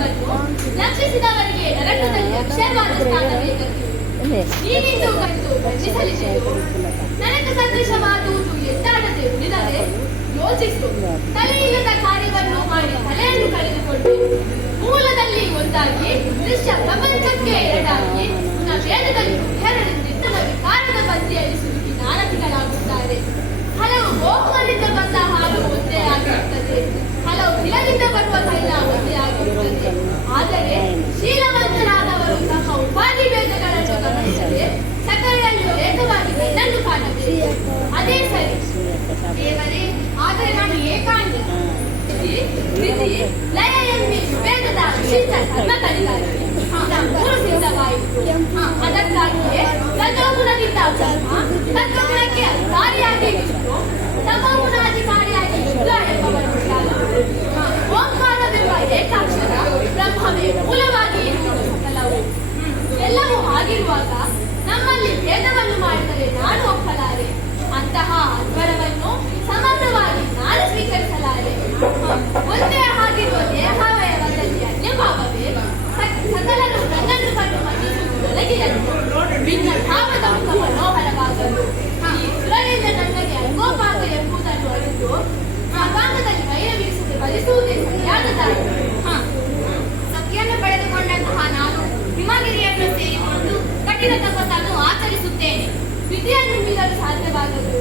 ಮಾರ್ಗವನ್ನು ಲಕ್ಷಿಸಿದವರಿಗೆ ನರಕದಲ್ಲಿ ಅಕ್ಷರವಾದ ಸ್ಥಾನವೇನದು ನೀನಿಂದು ಕಂಡು ಖಂಡಿಸಲಿದೆಯೋ ನರಕ ಸದೃಶವಾದುದು ಎಂದಾಡದೆ ಉಳಿದರೆ ಯೋಚಿಸು ತಲೆಯಿಲ್ಲದ ಕಾರ್ಯವನ್ನು ಮಾಡಿ ತಲೆಯನ್ನು ಕಳೆದುಕೊಂಡು ಮೂಲದಲ್ಲಿ ಒಂದಾಗಿ ದೃಶ್ಯ ಪ್ರಪಂಚಕ್ಕೆ ಎರಡಾಗಿ ವೇದದಲ್ಲಿ ಎರಡರಿಂದ ವಿಕಾರದ ಬಂದಿಯಲ್ಲಿ ಸಿಲುಕಿ ನಾರಕಿಗಳಾಗುತ್ತಾರೆ. ಹಲವು ಗೋಪುಗಳಿಂದ ಬಂದ ಹಾಲು ಒಂದೇ ಆಗಿರುತ್ತದೆ, ಹಲವು ಗಿಡದಿಂದ ಬರುವ ತೈಲ ಒಂದೇ ಆಗಿರುತ್ತದೆ. ಆದರೆ ಶೀಲವಂತರಾದವರು ಸಹ ಉಪಾಧಿ ಭೇದಗಳನ್ನು ಗಮನಿಸದೆ ಸಕಲರಲ್ಲೂ ಏಕವಾಗಿ ನನ್ನನ್ನು ಕಾಣಬೇಕು. ಅದೇ ಸರಿ ದೇವರೇ. ಆದರೆ ನಾನು ಏಕಾಂಗಿ ಲಯ ಎಂಬಿ ವೇದದ ವಿಶಿಷ್ಟ ಧರ್ಮಗಳಿಗಾಗಿ ಮೂರು ಸಿದ್ಧವಾಯಿತು. ಅದಕ್ಕಾಗಿಯೇ ರಜೋಗುಣದಿಂದ ಬ್ರಹ್ಮ, ಸತ್ವಗುಣಕ್ಕೆ ಅಧಿಕಾರಿಯಾಗಿ ವಿಷ್ಣು, ತಮೋಗುಣಾಧಿಕಾರಿಯಾಗಿ ಶುಕ್ಲ ಎಂಬವರು ಓಂಕಾರವೆಂಬ ಏಕಾಕ್ಷರ ಬ್ರಹ್ಮವೇ ಮೂಲವಾಗಿ ಇರುವುದು ಸಕಲವು. ಎಲ್ಲವೂ ಆಗಿರುವಾಗ ನಮ್ಮಲ್ಲಿ ಭೇದವನ್ನು ಮಾಡಿದರೆ ನಾನು ಒಪ್ಪಲಾರೆ. ಅಂತಹ ಅಧ್ವರವನ್ನು ಸಮಗ್ರವಾಗಿ ನಾನು ಸ್ವೀಕರಿಸಲಾರೆ. ಒಂದೇ ಆಗಿರುವ ದೇಹಾವಯವದಲ್ಲಿ ಅನ್ಯಭಾವವೇ ಸಕಲರು ನನ್ನನ್ನು ಕಂಡು ಮನ್ನಿಸುವುದು ನನಗಿರಲು ಭಿನ್ನ ಭಾವದ ಮುಖ ಮನೋಹರವಾಗಲು ಈ ಸುರರಿಂದ ನನಗೆ ಅನುಗೋಪಾಕ ಎಂಬುದನ್ನು ಅರಿತು ಆಗಾಂಗದಲ್ಲಿ ವೈರವಿರಿಸದೆ ಬಲಿಸುವುದೇ ಸರಿಯಾದ ದಾರಿ. ಸತ್ಯನ್ನು ಪಡೆದುಕೊಂಡಂತಹ ನಾನು ಹಿಮಗಿರಿಯನ್ನು ಸೇರಿಕೊಂಡು ಕಠಿಣ ತಪಸ್ಸನ್ನು ಆಚರಿಸುತ್ತೇನೆ. ವಿದ್ಯೆಯನ್ನು ಮೀರಲು ಸಾಧ್ಯವಾಗದು.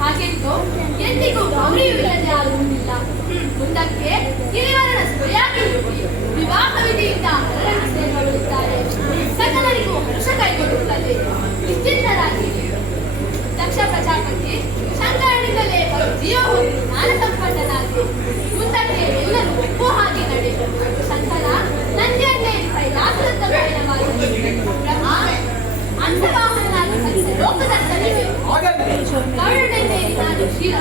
ಹಾಗೆಂದು ಎಂದಿಗೂ ಗೌರಿಯುವಿಲ್ಲದೆ ಆಗುವುದಿಲ್ಲ. ಮುಂದಕ್ಕೆ ಗಿರಿವರನ ಸುಳಿಯಾಗಿ ವಿವಾಹ ವಿಧಿಯಿಂದ ಹರರನ್ನು ಸೇರಿಕೊಳ್ಳುತ್ತಾರೆ. ಸಕಲರಿಗೂ ಹರ್ಷ ಕೈಗೊಳ್ಳುತ್ತದೆ. ನಿಶ್ಚಿಂತರಾಗಿ ದಕ್ಷ ಪ್ರಜಾಪತಿ ಶಂಕರನಿಂದಲೇ ಜೀವ ಹೋಗಿ ಜ್ಞಾನ ಸಂಪನ್ನನಾಗಿ ಮುಂದಕ್ಕೆ ಎಲ್ಲರೂ ಒಪ್ಪು ಹಾಗೆ ನಡೆದು ಶಂಕರ ನಂದಿಯನ್ನೇ ಕೈಲಾಸದತ್ತ ಪಯಣವಾಗಿ ಬ್ರಹ್ಮ ಅಂತವಾಹನಾಗಿ ಲೋಕದ ಸರಿವೆ ಕರುಣೆಯಲ್ಲಿ ನಾನು ಶ್ರೀರ